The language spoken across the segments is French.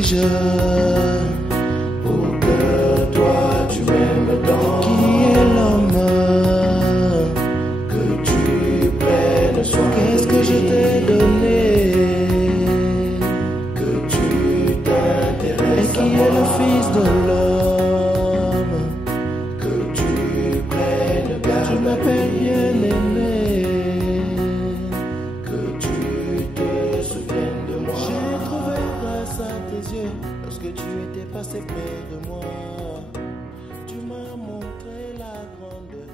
dirige. Pour que toi tu m'aimes tant. Qui est l'homme Que tu prennes soin. Qu'est-ce que je t'ai donné? Que tu t'intéresses. Et qui est le Fils de l'homme? Que tu prennes garde. Je m'appelle bien-aimé. Que tu te souviennes de moi. J'ai trouvé grâce à tes yeux lorsque tu étais passé près de moi. Tu m'as montré la grandeur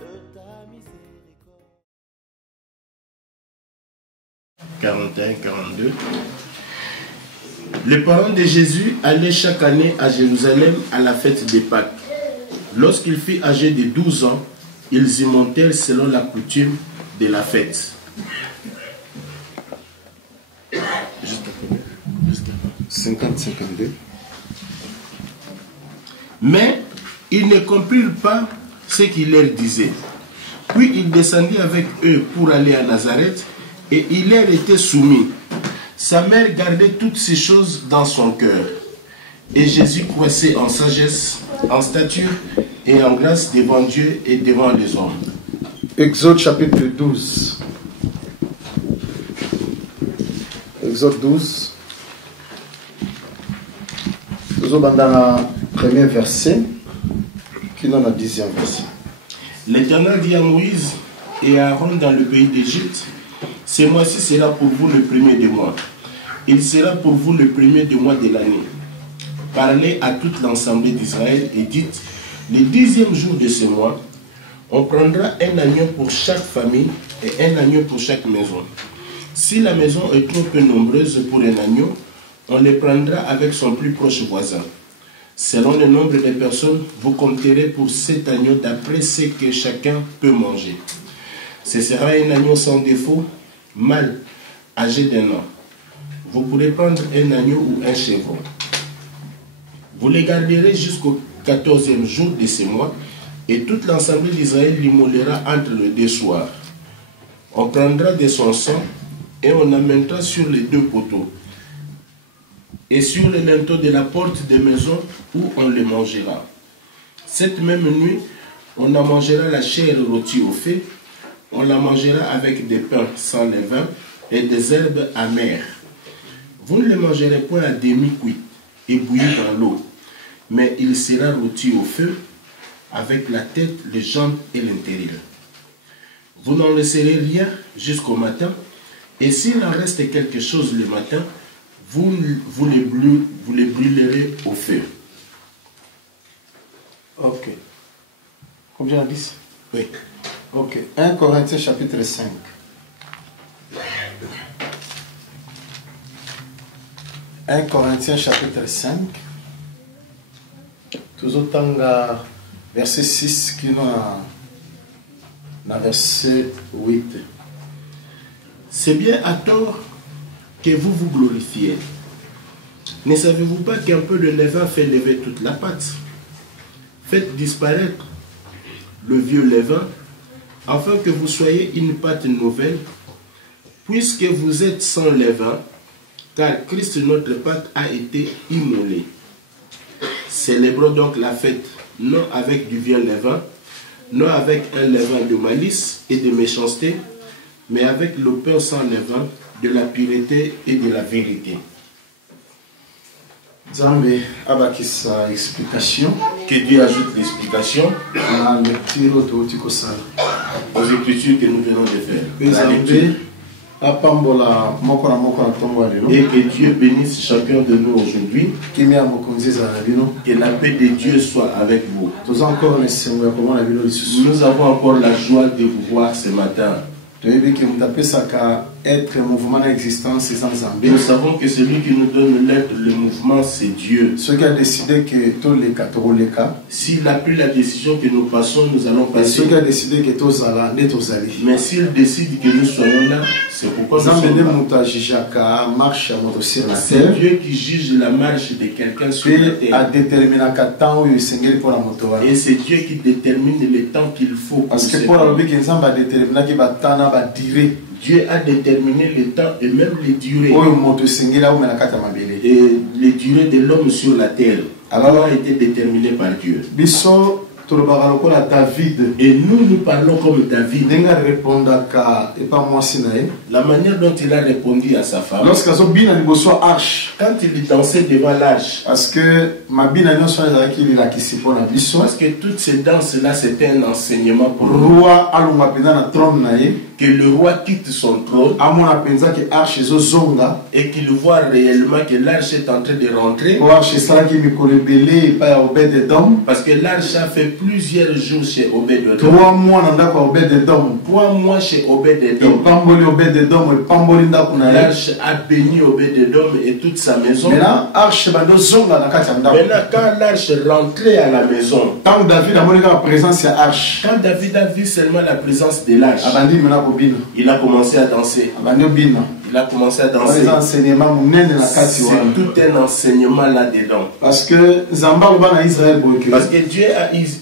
de ta miséricorde. 41-42. Les parents de Jésus allaient chaque année à Jérusalem à la fête des Pâques. Lorsqu'il fut âgé de 12 ans, ils y montèrent selon la coutume de la fête. 50-52. Mais ils ne comprirent pas ce qu'il leur disait. Puis il descendit avec eux pour aller à Nazareth et il leur était soumis. Sa mère gardait toutes ces choses dans son cœur. Et Jésus croissait en sagesse, en stature et en grâce devant Dieu et devant les hommes. Exode chapitre 12. Exode 12. Nous sommes dans le premier verset, qui est dans le 10e verset. L'Éternel dit à Moïse et à Aaron dans le pays d'Égypte, ce mois-ci sera pour vous le premier des mois. Il sera pour vous le premier du mois de l'année. Parlez à toute l'assemblée d'Israël et dites, le 10e jour de ce mois, on prendra un agneau pour chaque famille et un agneau pour chaque maison. Si la maison est trop peu nombreuse pour un agneau, on le prendra avec son plus proche voisin. Selon le nombre de personnes, vous compterez pour cet agneau d'après ce que chacun peut manger. Ce sera un agneau sans défaut, mâle, âgé d'1 an. Vous pourrez prendre un agneau ou un chèvre. Vous les garderez jusqu'au 14e jour de ce mois, et toute l'assemblée d'Israël l'immolera entre les deux soirs. On prendra de son sang et on amènera sur les deux poteaux et sur le linteau de la porte des maisons où on les mangera. Cette même nuit, on en mangera la chair rôtie au feu, on la mangera avec des pains sans levain et des herbes amères. Vous ne les mangerez point à demi-cuit et bouilli dans l'eau, mais il sera rôti au feu avec la tête, les jambes et l'intérieur. Vous n'en laisserez rien jusqu'au matin, et s'il en reste quelque chose le matin, vous les brûlerez au feu. Ok. Combien 10? Oui. Ok. 1 Corinthiens chapitre 5. 1 Corinthiens chapitre 5. Toujours dans verset 6 qui est dans verset 8. C'est bien à tort que vous vous glorifiez. Ne savez-vous pas qu'un peu de levain fait lever toute la pâte? Faites disparaître le vieux levain, afin que vous soyez une pâte nouvelle, puisque vous êtes sans levain, car Christ notre pâte a été immolé. Célébrons donc la fête, non avec du vieux levain, non avec un levain de malice et de méchanceté, mais avec le pain sans levain, de la pureté et de la vérité. Nzambe abakisa explication Que Dieu ajoute l'explication na lecture touti kosala. aux écritures que nous venons de faire. La Nzambe lecture. apambola moko na ntongo ya lelo. Et que Dieu bénisse chacun de nous aujourd'hui. Kimia mokonzi ezala na bino. Que la paix de Dieu soit avec vous. Toza encore na esengo ya komona bino lisusu. Nous avons encore la joie de vous voir ce matin. toyebi ke moto apesaka être mouvement na existence eza Nzambe. Nous savons que celui qui nous donne l'être, le mouvement, c'est Dieu. Soki a décidé que toleka tokoleka. S'il a pris la décision que nous passons, nous allons passer. Soki a décidé que tozala nde tozali. Mais s'il décide que nous soyons là, c'est pourquoi nous Nzambe nde sommes là. moto ajijaka marche ya moto sur la C'est terre. Dieu qui juge la marche de quelqu'un sur la Pe terre. adeterminaka temps oyo esengeli mpona moto wana. Et c'est Dieu qui détermine le temps qu'il faut pour Parce que ce pour temps. alobi ke Nzambe adeterminaki batana badire. Dieu a déterminé le temps et même les durées. Et les durées de l'homme sur la terre alors a été déterminé par Dieu. Et nous parlons comme David. La manière dont il a répondu à sa femme. Quand il dansait devant l'arche. Parce que toutes ces danses-là, c'était un enseignement pour nous. Que le roi quitte son trône et qu'il voit réellement que l'arche est en train de rentrer. Parce que l'arche a fait plusieurs jours chez Obed-Edom. 3 mois chez Obed-Edom. L'arche a béni Obed-Edom et toute sa maison. Maintenant, quand l'arche rentrait à la maison, quand David a vu seulement la présence de l'arche, il a commencé à danser. Il a commencé à danser. C'est tout un enseignement là-dedans. Parce que Dieu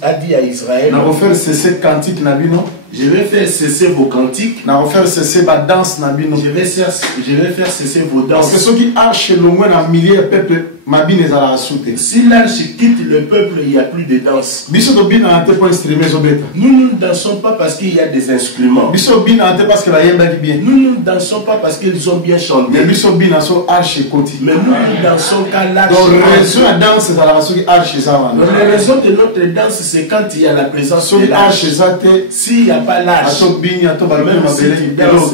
a dit à Israël, je vais faire cesser vos cantiques. Je vais faire cesser vos danses. Parce que ceux qui archent le moins dans milliers de peuples, si l'arche quitte le peuple, il n'y a plus de danse. Nous ne dansons pas parce qu'il y a des instruments. Nous ne dansons pas parce qu'ils ont bien chanté. Mais nous dansons quand l'arche. La raison de notre danse, c'est quand il y a la présence de l'arche. S'il n'y a pas l'arche,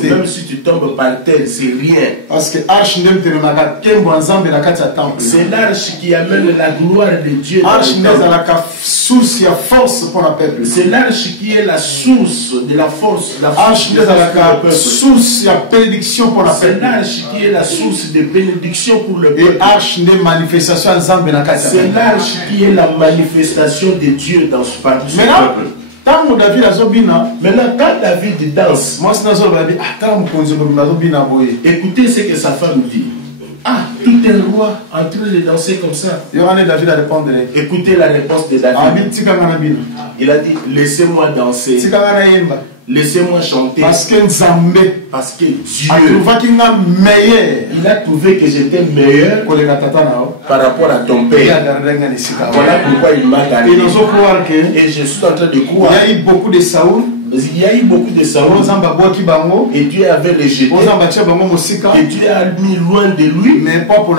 même si tu tombes par terre, c'est rien. Parce que c'est l'arche qui amène la gloire de Dieu. C'est l'arche qui est la source de la force. C'est l'arche qui est la source de bénédiction pour le peuple. C'est l'arche qui est la manifestation de Dieu dans ce peuple. Maintenant, quand David danse, écoutez ce que sa femme dit. Ah, tout un roi en train de danser comme ça. Écoutez la réponse de David. Il a dit, laissez-moi danser. Laissez-moi chanter. Parce que Dieu, il a trouvé que j'étais meilleur par rapport à ton père. Voilà pourquoi il m'a gardé. Et je suis en train de croire. Il y a eu beaucoup de Saoul. Et Dieu avait rejeté. Et Dieu a mis loin de lui. Mais pour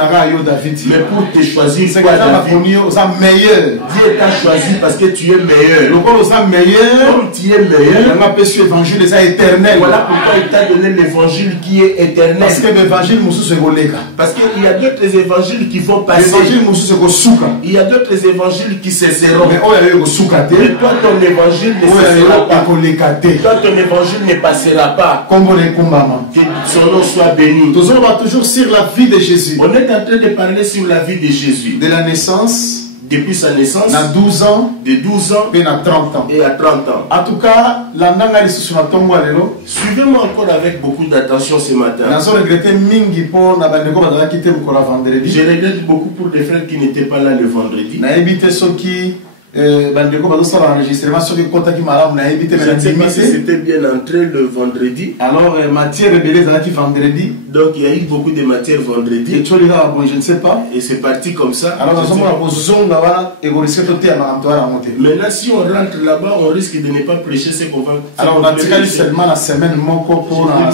te choisir, Dieu t'a choisi parce que tu es meilleur. Comme tu es meilleur, voilà pourquoi il t'a donné l'évangile qui est éternel. Parce qu'il y a d'autres évangiles qui vont passer. Il y a d'autres évangiles qui cesseront. Et toi, ton évangile ne cessera pas. Toi, ton évangile ne passera pas. Que son nom soit béni. Toujours sur la vie de Jésus. On est en train de parler sur la vie de Jésus. De la naissance. Depuis sa naissance. À 12 ans. De 12 ans. Et à 30 ans. Et à 30 ans. En tout cas, suivez-moi encore avec beaucoup d'attention ce matin. Je regrette beaucoup pour les frères qui n'étaient pas là le vendredi. Je ne sais pas si c'était bien entré le vendredi. Alors, matière rebelle vendredi. Donc, il y a eu beaucoup de matière vendredi. Et je ne sais pas. Et c'est parti comme ça. Alors, maintenant, si on rentre là-bas, on risque de ne pas prêcher ce qu'on va. Alors, on a tiré seulement la semaine.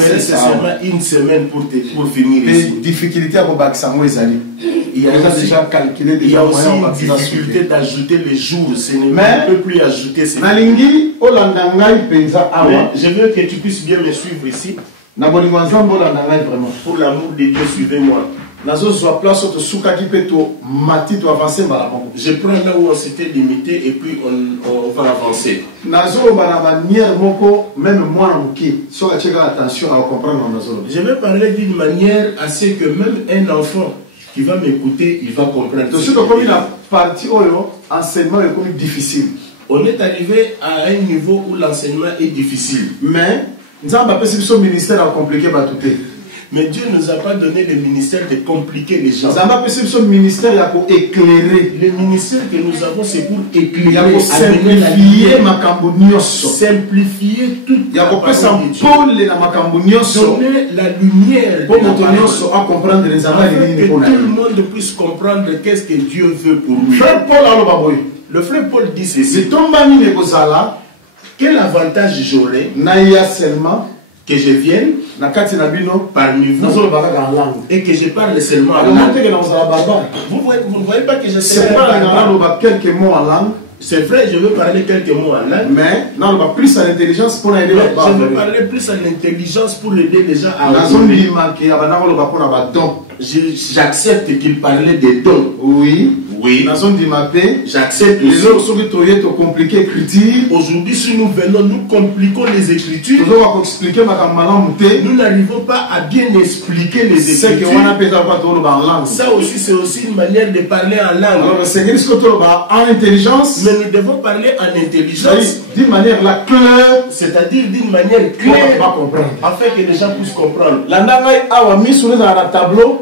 C'est seulement une semaine pour finir ici. Il y a déjà calculé. Il y a aussi une difficulté d'ajouter les jours. On ne peut plus ajouter ces jours. Mais je veux que tu puisses bien me suivre ici. Pour l'amour de Dieu, suivez-moi. Je prends là où on s'était limité et puis on va avancer. Je vais parler d'une manière à ce que même un enfant qui va m'écouter, il va comprendre. On est arrivé à un niveau où l'enseignement est difficile. Mais, ministère a compliqué. Mais Dieu ne nous a pas donné le ministère de compliquer les gens. Le ministère pour éclairer. Le ministère que nous avons, c'est pour éclairer, pour simplifier toute la parole de Dieu. Donner la lumière pour à comprendre les que tout le monde puisse comprendre qu'est-ce que Dieu veut pour lui. Le frère Paul dit ceci. Quel avantage j'aurais que je vienne parmi vous et que je parle seulement en langue. Vous ne voyez pas que je sais quelques mots en langue. C'est vrai, je veux parler quelques mots en langue. Mais non, on va plus à l'intelligence pour aider les gens. Je veux parler plus à l'intelligence pour aider les gens à j'accepte qu'il parlait des dons. Oui. Oui. J'accepte. Aujourd'hui, si nous venons, nous compliquons les Écritures. Nous n'arrivons pas à bien expliquer les Écritures. Ça aussi, c'est aussi une manière de parler en langue. En intelligence. Mais nous devons parler en intelligence. D'une manière claire. C'est-à-dire d'une manière claire. Afin que les gens puissent comprendre.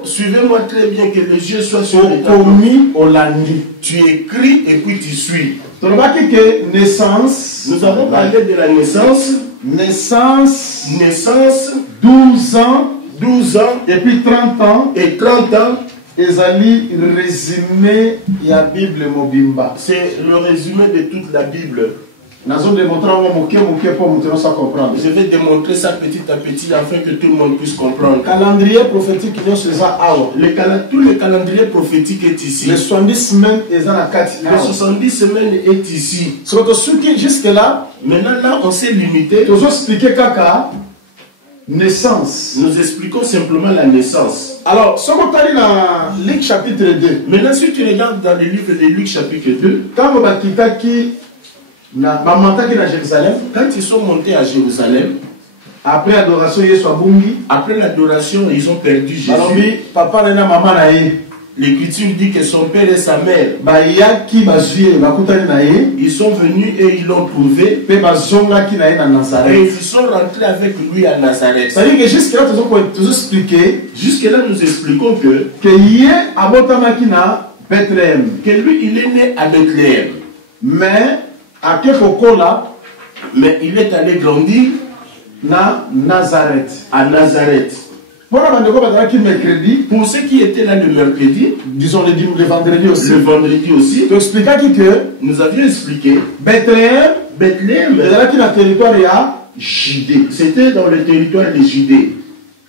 Suivez-moi très bien, que les yeux soient sur le tableau. Tu écris et puis tu suis. Naissance. Nous avons parlé de la naissance. Naissance. 12 ans. Et puis 30 ans. Et 30 ans. Ezali résumé la Bible Mobimba. C'est le résumé de toute la Bible. Je vais démontrer ça petit à petit afin que tout le monde puisse comprendre. Calendrier prophétique, tout le calendrier prophétique est ici. Les 70 semaines est ici. Jusque là, maintenant là, on s'est limité. Naissance. Nous expliquons simplement la naissance. Alors, si on parle dans Luc chapitre 2. Maintenant, si tu regardes dans le livre de Luc chapitre 2, quand ils sont montés à Jérusalem, après l'adoration, ils ont perdu Jésus. Papa et maman. L'Écriture dit que son père et sa mère, ils sont venus et ils l'ont trouvé. Et ils sont rentrés avec lui à Nazareth. C'est-à-dire que jusque-là, nous expliquons que lui, il est né à Bethléem. Mais il est allé grandir à Nazareth. Pour ceux qui étaient là le mercredi, disons le vendredi aussi. Nous avions expliqué Bethléem, c'était dans le territoire de Judée.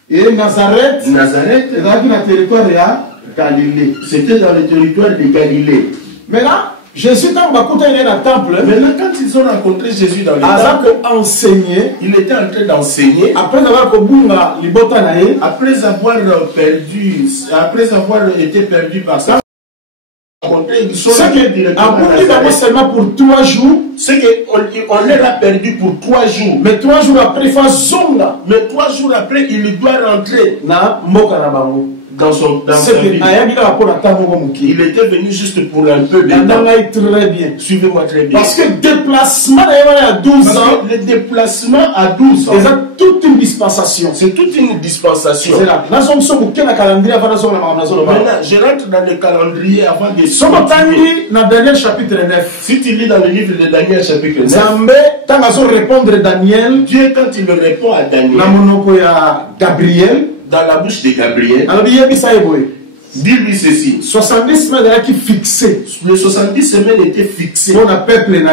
Et Nazareth, c'était dans le territoire de Galilée. Maintenant, Jésus dans le temple. Maintenant, quand ils ont rencontré Jésus dans le temple, il était en train d'enseigner. Après avoir été perdu par ça, seulement pour 3 jours. C'est qu'on leur a perdu pour 3 jours. Mais 3 jours après, il faut zonga. Mais 3 jours après, il doit rentrer dans son ville. Il était venu juste pour un peu de temps. Très bien. Suivez-moi très bien. Parce que déplacement à 12 ans. Le déplacement à 12 ans. C'est toute une dispensation. C'est toute une dispensation. C'est là. Maintenant, je rentre dans le calendrier avant de dans Daniel chapitre 9. Si tu lis dans le livre de Daniel chapitre 9, Dieu, quand il répond à Daniel, dans la bouche de Gabriel, dis-lui ceci. 70 semaines qui fixé. Les 70 semaines étaient fixées pour le peuple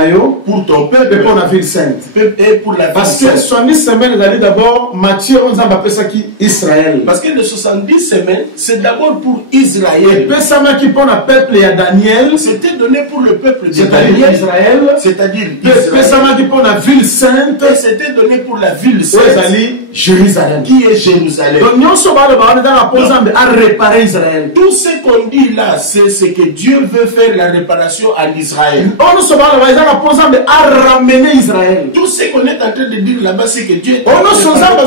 pour ton peuple et pour la ville sainte. Et pour la ville parce que 70 semaines d'abord Matthieu on a appelé ça qui Israël. Parce que les 70 semaines c'est d'abord pour Israël. Et pesama qui pour le peuple et à Daniel, c'était donné pour le peuple de Daniel, Israël, c'est-à-dire pesama qui pour la ville sainte, et c'était donné pour la ville sainte, Jérusalem. Qui est Jérusalem. Donc nous sommes dans la pose à réparer Israël. Israël. Tout ce qu'on dit là, c'est ce que Dieu veut faire la réparation en Israël. On se parle à ramener Israël. Tout ce qu'on est en train de dire là-bas, c'est que Dieu est On se parle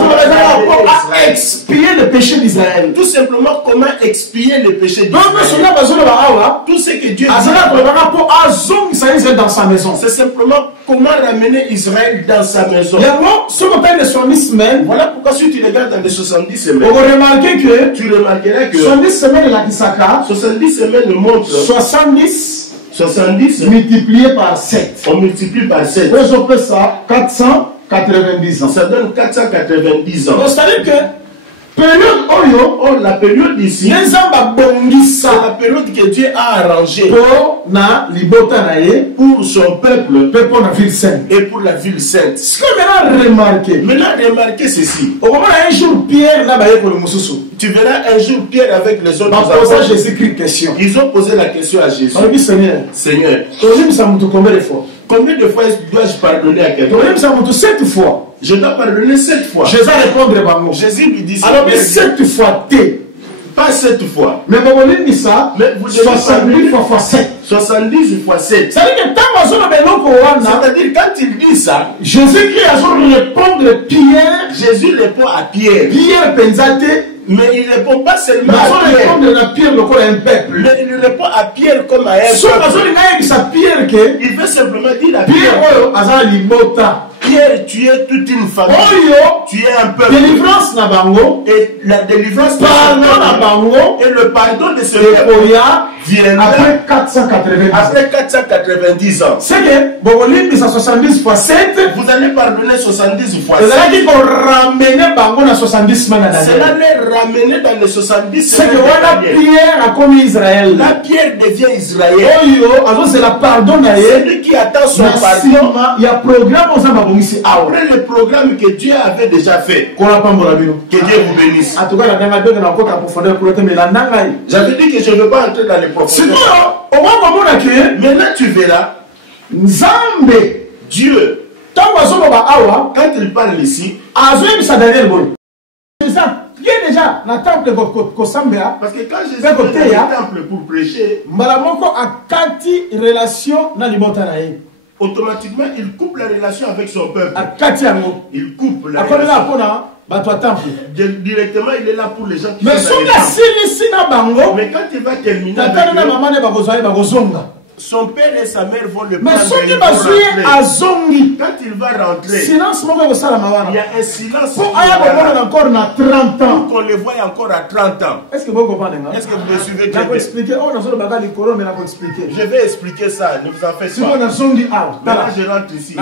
à expier le péché d'Israël. tout simplement comment expier le péché d'Israël. Tout ce que Dieu dit, dans sa maison. c'est simplement comment ramener Israël dans sa maison. Voilà pourquoi si tu regardes dans les 70 semaines, tu remarqueras que 70 semaines la Kisaka, 70 semaines montrent 70 multiplié par 7. On multiplie par 7. On peut ça 490 ans. Ça donne 490 ans. C'est-à-dire que la période ici, c'est la période que Dieu a arrangée pour son peuple et pour la ville sainte. Ce que maintenant remarquez ceci. Un jour Pierre tu verras un jour Pierre avec les autres apôtres. Jésus-Christ question. Ils ont posé la question à Jésus. Seigneur, combien de fois dois-je pardonner à quelqu'un? 7 fois. Je dois pardonner 7 fois. Jésus lui dit, alors 7 fois T. Pas 7 fois. Mais vous 70 fois 7. 70 fois 7. C'est-à-dire quand il dit ça, Jésus-Christ a répondre Pierre. Jésus répond à Pierre. Pierre pensate. Mais il ne répond pas seulement à Pierre. Mais il répond à Pierre comme à un peuple. Il veut simplement dire à Pierre. Pierre, tu es toute une famille. Tu es un peuple. Délivrance na bango. Et la délivrance pardon na bango. Et le pardon de ce peuple viendra après 490 ans. C'est que Bogolim 70 fois 7. Vous allez pardonner 70 fois 7. C'est-à-dire qu'il faut ramener bango na 70 semaines. Cela les ramener dans les 70 semaines. C'est que voilà Pierre a commis Israël. La Pierre devient Israël. Alors c'est la pardon na celui qui attend son pardon. Il y a programme aux hommes. Après le programme que Dieu avait déjà fait. Que Dieu vous bénisse. J'avais dit que je ne veux pas entrer dans les profondeurs. Maintenant tu verras. Dieu, quand il parle ici, parce que quand Jésus est dans le temple pour prêcher, automatiquement il coupe la relation avec son peuple. Il coupe la relation. Directement il est là pour les gens qui sont dans les mais quand il va terminer son père et sa mère vont le prendre. Quand il va rentrer, il y a un silence encore à 30 ans. Qu'on le voit encore à 30 ans. Est-ce que vous comprenez? Est-ce que vous me suivez? Je vais expliquer ça, ne vous en faites pas. Maintenant je rentre ici.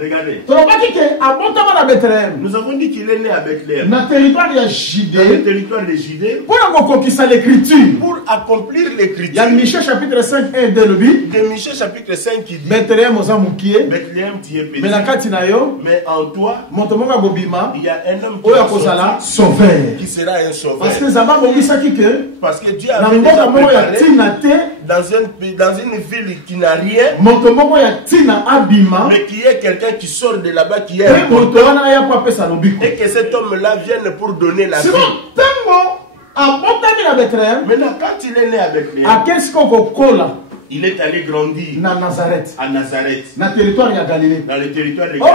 Regardez. Nous avons dit qu'il est né à Bethléem. Dans le territoire de Judée. Pour accomplir l'écriture. Il y a Michée chapitre 5 et 2. De Michée chapitre 5 qui dit Bethléem tu es petit. Mais en toi il y a un homme qui sera un sauveur. Parce que Dieu avait déjà préparé dans une ville qui n'a rien, mais qui est quelqu'un qui sort de là-bas, qui est et que cet homme-là vienne pour donner la vie. Maintenant quand il est né à Bethléem, il est allé grandir à Nazareth. Dans le territoire de Galilée. Dans le territoire de Galilée.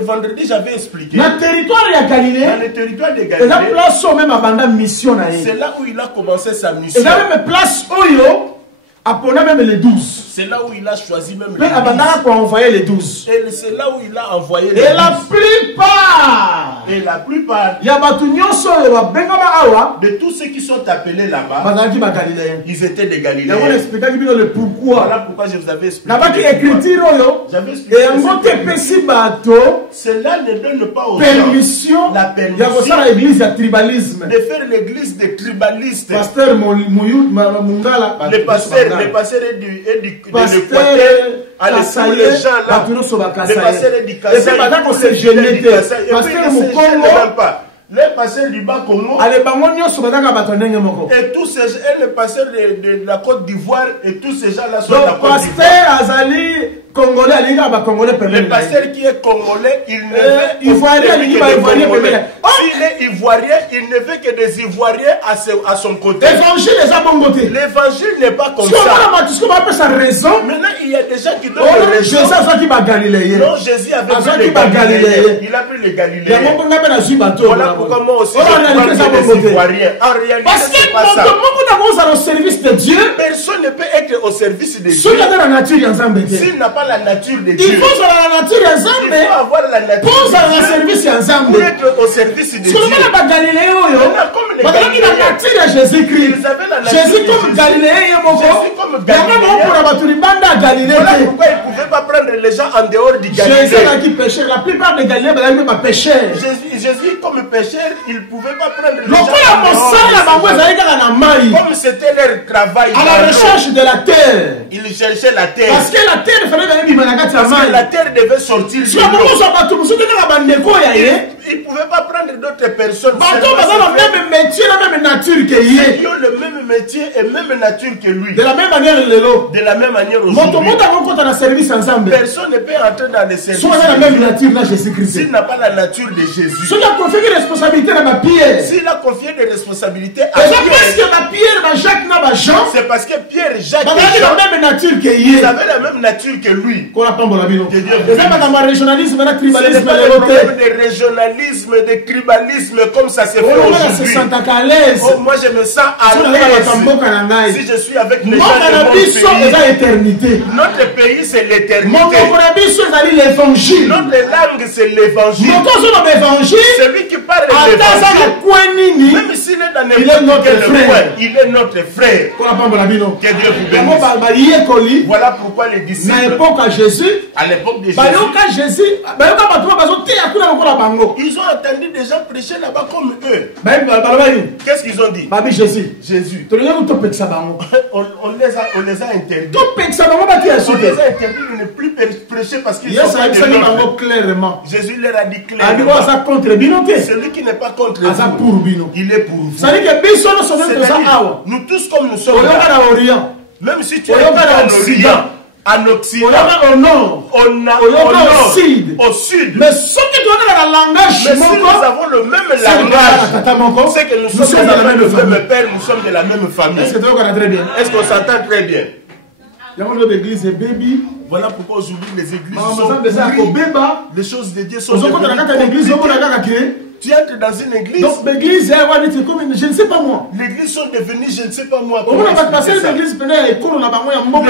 Le vendredi, j'avais expliqué. Dans le territoire de Galilée. Dans le territoire de Galilée. C'est là où il a commencé sa mission. Et là même place où même les 12. C'est là où il a choisi même les 12. Et c'est là où il a envoyé les 12. Et la plupart. Il y a de tous ceux qui sont appelés là-bas. Ils étaient des Galiléens. Voilà pourquoi je vous avais expliqué. J'avais expliqué. Cela ne donne pas aux gens la permission de faire l'église des tribalistes. Les pasteurs de l'Équateur, allez sur les gens là, les pasteurs du Kassai, les pasteurs du Bas-Congo, et tous ces les pasteurs de la Côte d'Ivoire, et tous ces gens là sont de la Côte d'Ivoire. Congolais, le pasteur qui est congolais, il ne veut Ivoirien, s'il est ivoirien, il ne veut que des Ivoiriens à son côté. L'évangile n'est pas comme ça. Maintenant, il y a des gens qui donnent raison. Non, Jésus avait pris les Galiléens. Il a pris les Galiléens. Voilà pourquoi moi aussi je crois que les Ivoiriens. En réalité, c'est pas ça. Personne ne peut être au service de Dieu s'il n'a pas la nature de Dieu. Il faut avoir la nature Il faut avoir la nature de Dieu pour être au service de Dieu. Comme les Galiléens, Jésus-Christ. Jésus comme Galiléen, voilà pourquoi il ne pouvait pas prendre les gens en dehors du Galilée. Jésus qui péchait. La plupart des Galiléens ne pas pécher. Jésus comme pécheur, il ne pouvait pas prendre les gens en dehors. Comme c'était leur travail. À la recherche de la terre. Il cherchait la terre. Parce que la terre la terre devait sortir de l'eau. Il ne pouvait pas prendre d'autres personnes. Ils ont le même métier et même nature que lui. De la même manière, de la même manière aujourd'hui. Personne ne peut entrer dans les services s'il n'a pas la nature de Jésus. S'il a confié des responsabilités à Pierre, c'est parce que Pierre, Jacques et Jean, ils avaient la même nature que lui. Ce n'est pas le problème de régionalisme, de tribalisme comme ça se fait aujourd'hui. Oh, moi je me sens à l'aise si je suis avec les gens de mon pays. Notre pays c'est l'éternité. Notre langue c'est l'évangile. Celui qui parle de l'évangile, même s'il est dans n'importe quel coin, il est notre frère. Que Dieu vous bénisse. Voilà pourquoi les disciples à l'époque de Jésus, ils ont entendu des gens prêcher là-bas comme eux. Qu'est-ce qu'ils ont dit? Jésus. On les a interdits. On les a interdits de ne plus prêcher parce qu'ils sont pas de notre. Jésus leur a dit clairement. Celui qui n'est pas contre vous, il est pour vous. Nous tous comme nous sommes là. Même si tu es en Orient, en Occident, au nord, au sud. Mais si nous avons le même langage, c'est que nous sommes de la même père, nous sommes de la même famille. Est-ce qu'on s'entend très bien? Voilà pourquoi aujourd'hui les églises sont pourries. Les choses de Dieu sont compliquées. Tu entres dans une église. Donc l'église, je ne sais pas moi. L'église sont devenues, je ne sais pas moi. Les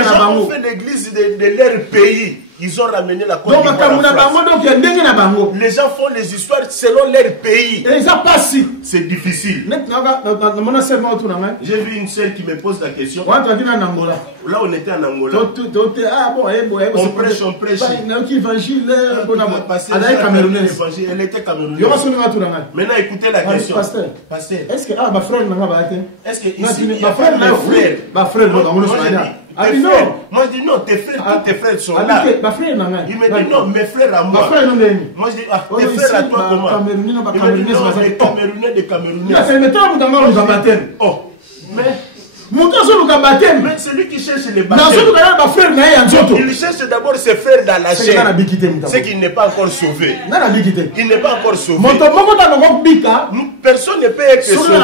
gens ont fait l'église de leur pays. Ils ont ramené la Côte d'Ivoire. Les gens font les histoires selon leur pays. C'est difficile. J'ai vu une sœur qui me pose la question. Là, on était en Angola. On prêche. Elle était camerounaise. Maintenant, écoutez la question. Pasteur, est-ce que ici, il y a pas de frères? Moi je dis non, tes frères, tous tes frères sont là. Il me dit non, mes frères à moi. Moi je dis ah, tes frères à toi comment? Il me dit non, des Camerounais. Oh, mais celui qui cherche les baptêmes, il cherche d'abord ses frères dans la chair. C'est qu'il n'est pas encore sauvé. Il n'est pas encore sauvé. Personne ne peut être sauvé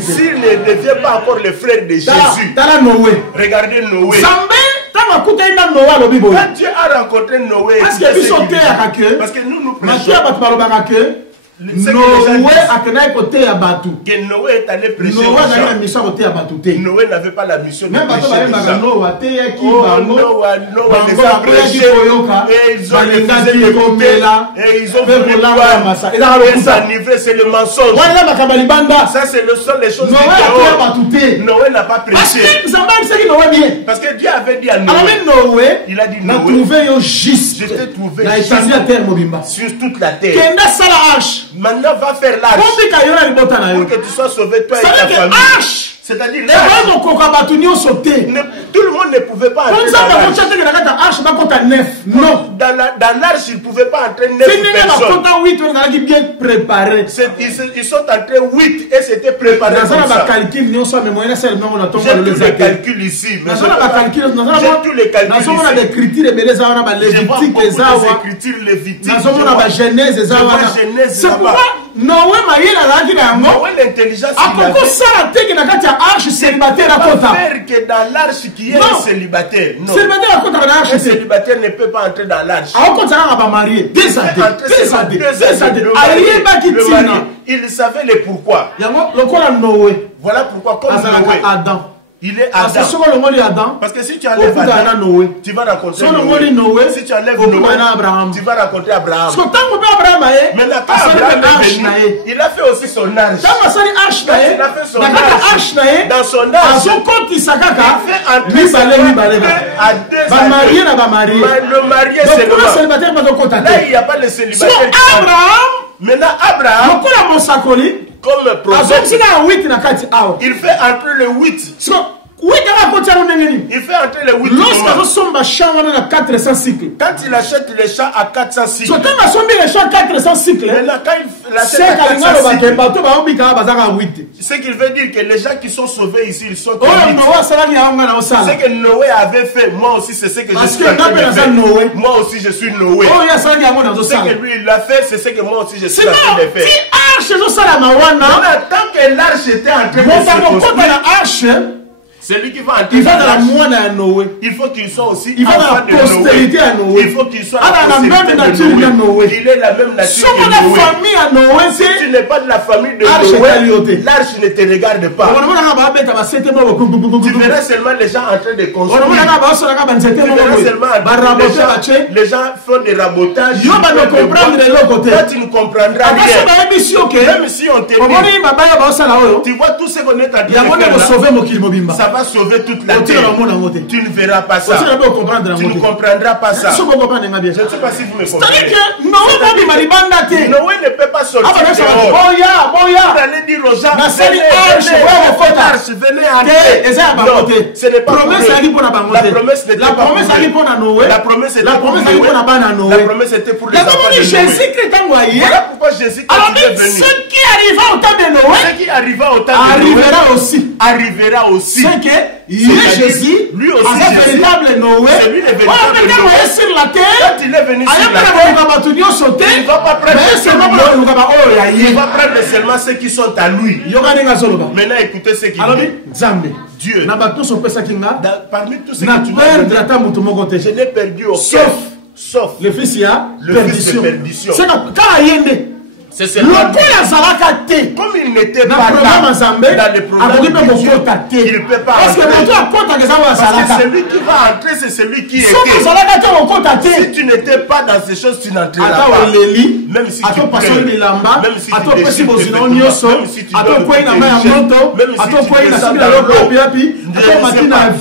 s'il ne devient pas encore le frère de Jésus. Regardez Noé. Quand Dieu a rencontré Noé, parce que nous prêchons. Que Noé est allé prêcher aux gens. Noé n'avait pas la mission de prêcher les gens. Noé les a prêchés et ils ont refusé d'écouter et ils ont voulu boire et s'enivrer. C'est le mensonge. Ça c'est le seul les choses du dehors. Noé n'a pas prêché. Parce que Dieu avait dit à Noé, il a dit Noé, je t'ai trouvé sur toute la terre. Maintenant va faire l'arche pour que tu sois sauvé toi et ta famille. C'est-à-dire, tout le monde ne pouvait pas entrer dans l'arche. Non. Dans l'arche, ils ne pouvaient pas entrer 9 personnes. Ils sont entrés 8 et c'était préparé comme ça. J'ai tous les calculs ici. Mais j'ai tous les calculs ici. Je vois beaucoup d'écritures lévitiques. C'est pourquoi Noé l'intelligence célibataire faire que dans l'arche qui est un célibataire. Non. Un célibataire ne peut pas entrer dans l'arche. Il savait le pourquoi. Voilà pourquoi comme Noé, Adam. Il est Adam. Parce que si tu enlèves Adam, tu vas rencontrer Noé. Si tu enlèves Noé, tu vas rencontrer Abraham. Mais là, quand Abraham est venu, il a fait aussi son arche. Quand il a fait son arche, dans son arche, il fait entrer sa femme à 2 le marié seulement. Là, il n'y a pas de célibataire. Maintenant, Abraham, comme prophète, il fait entrer le 8. Il fait entrer le 8. Quand il achète les champs à 400 cycles. Maintenant, quand il achète à 400 cycles, ce qu'il veut dire que les gens qui sont sauvés ici, ils sont ce que Noé avait fait, moi aussi c'est ce que je suis en train de faire. Moi aussi je suis Noé. Ce que lui il a fait, c'est ce que moi aussi je suis en train de faire. Tant que l'arche était en train de se construire, c'est lui qui va entrer. Il va dans la moine à Noé. Il faut qu'il soit aussi. Il va dans la postérité à Noé. Il faut qu'il soit la même nature de Noé. Il est la même nature de Noé. Famille à Noé. Si tu n'es pas de la famille de Noé, l'arche ne te regarde pas. Tu verras seulement les gens en train de construire. Tu verras seulement les gens font des rabotages. Toi, tu ne comprendras rien. Même si on te dit, tu vois tout ce qu'on est en train de faire. Ça va sauver toute la terre. Tu ne verras pas ça. Tu ne comprendras pas ça. Je ne sais pas si vous me comprenez. Noé ne peut pas sortir dehors. Vous allez dire aux gens, venez entrer. Non, ce n'est pas pour eux. La promesse n'était pas pour eux. La promesse était pour Noé. La promesse était pour les enfants de Noé. Voilà pourquoi Jésus est venu. Ce qui arriva au temps de Noé arrivera aussi. C'est que Jésus, lui aussi, un véritable Noé, c'est lui le véritable Noé. Sur la terre, quand il est venu sur la terre, il ne va pas prendre seulement ceux qui sont à lui. Maintenant, écoutez ce qu'il dit. Dieu, parmi tous ceux que tu m'as donné, je n'ai perdu aucun. Sauf le fils de perdition. C'est seulement comme il n'était pas là dans le programme de Dieu, il ne peut pas entrer. Parce que celui qui va entrer, c'est celui qui était. Si tu n'étais pas dans ces choses, tu n'entreras pas. Même si tu pleures, même si tu déchires tes vêtements, même si tu donnes tes déchets, même si tu descends dans l'eau,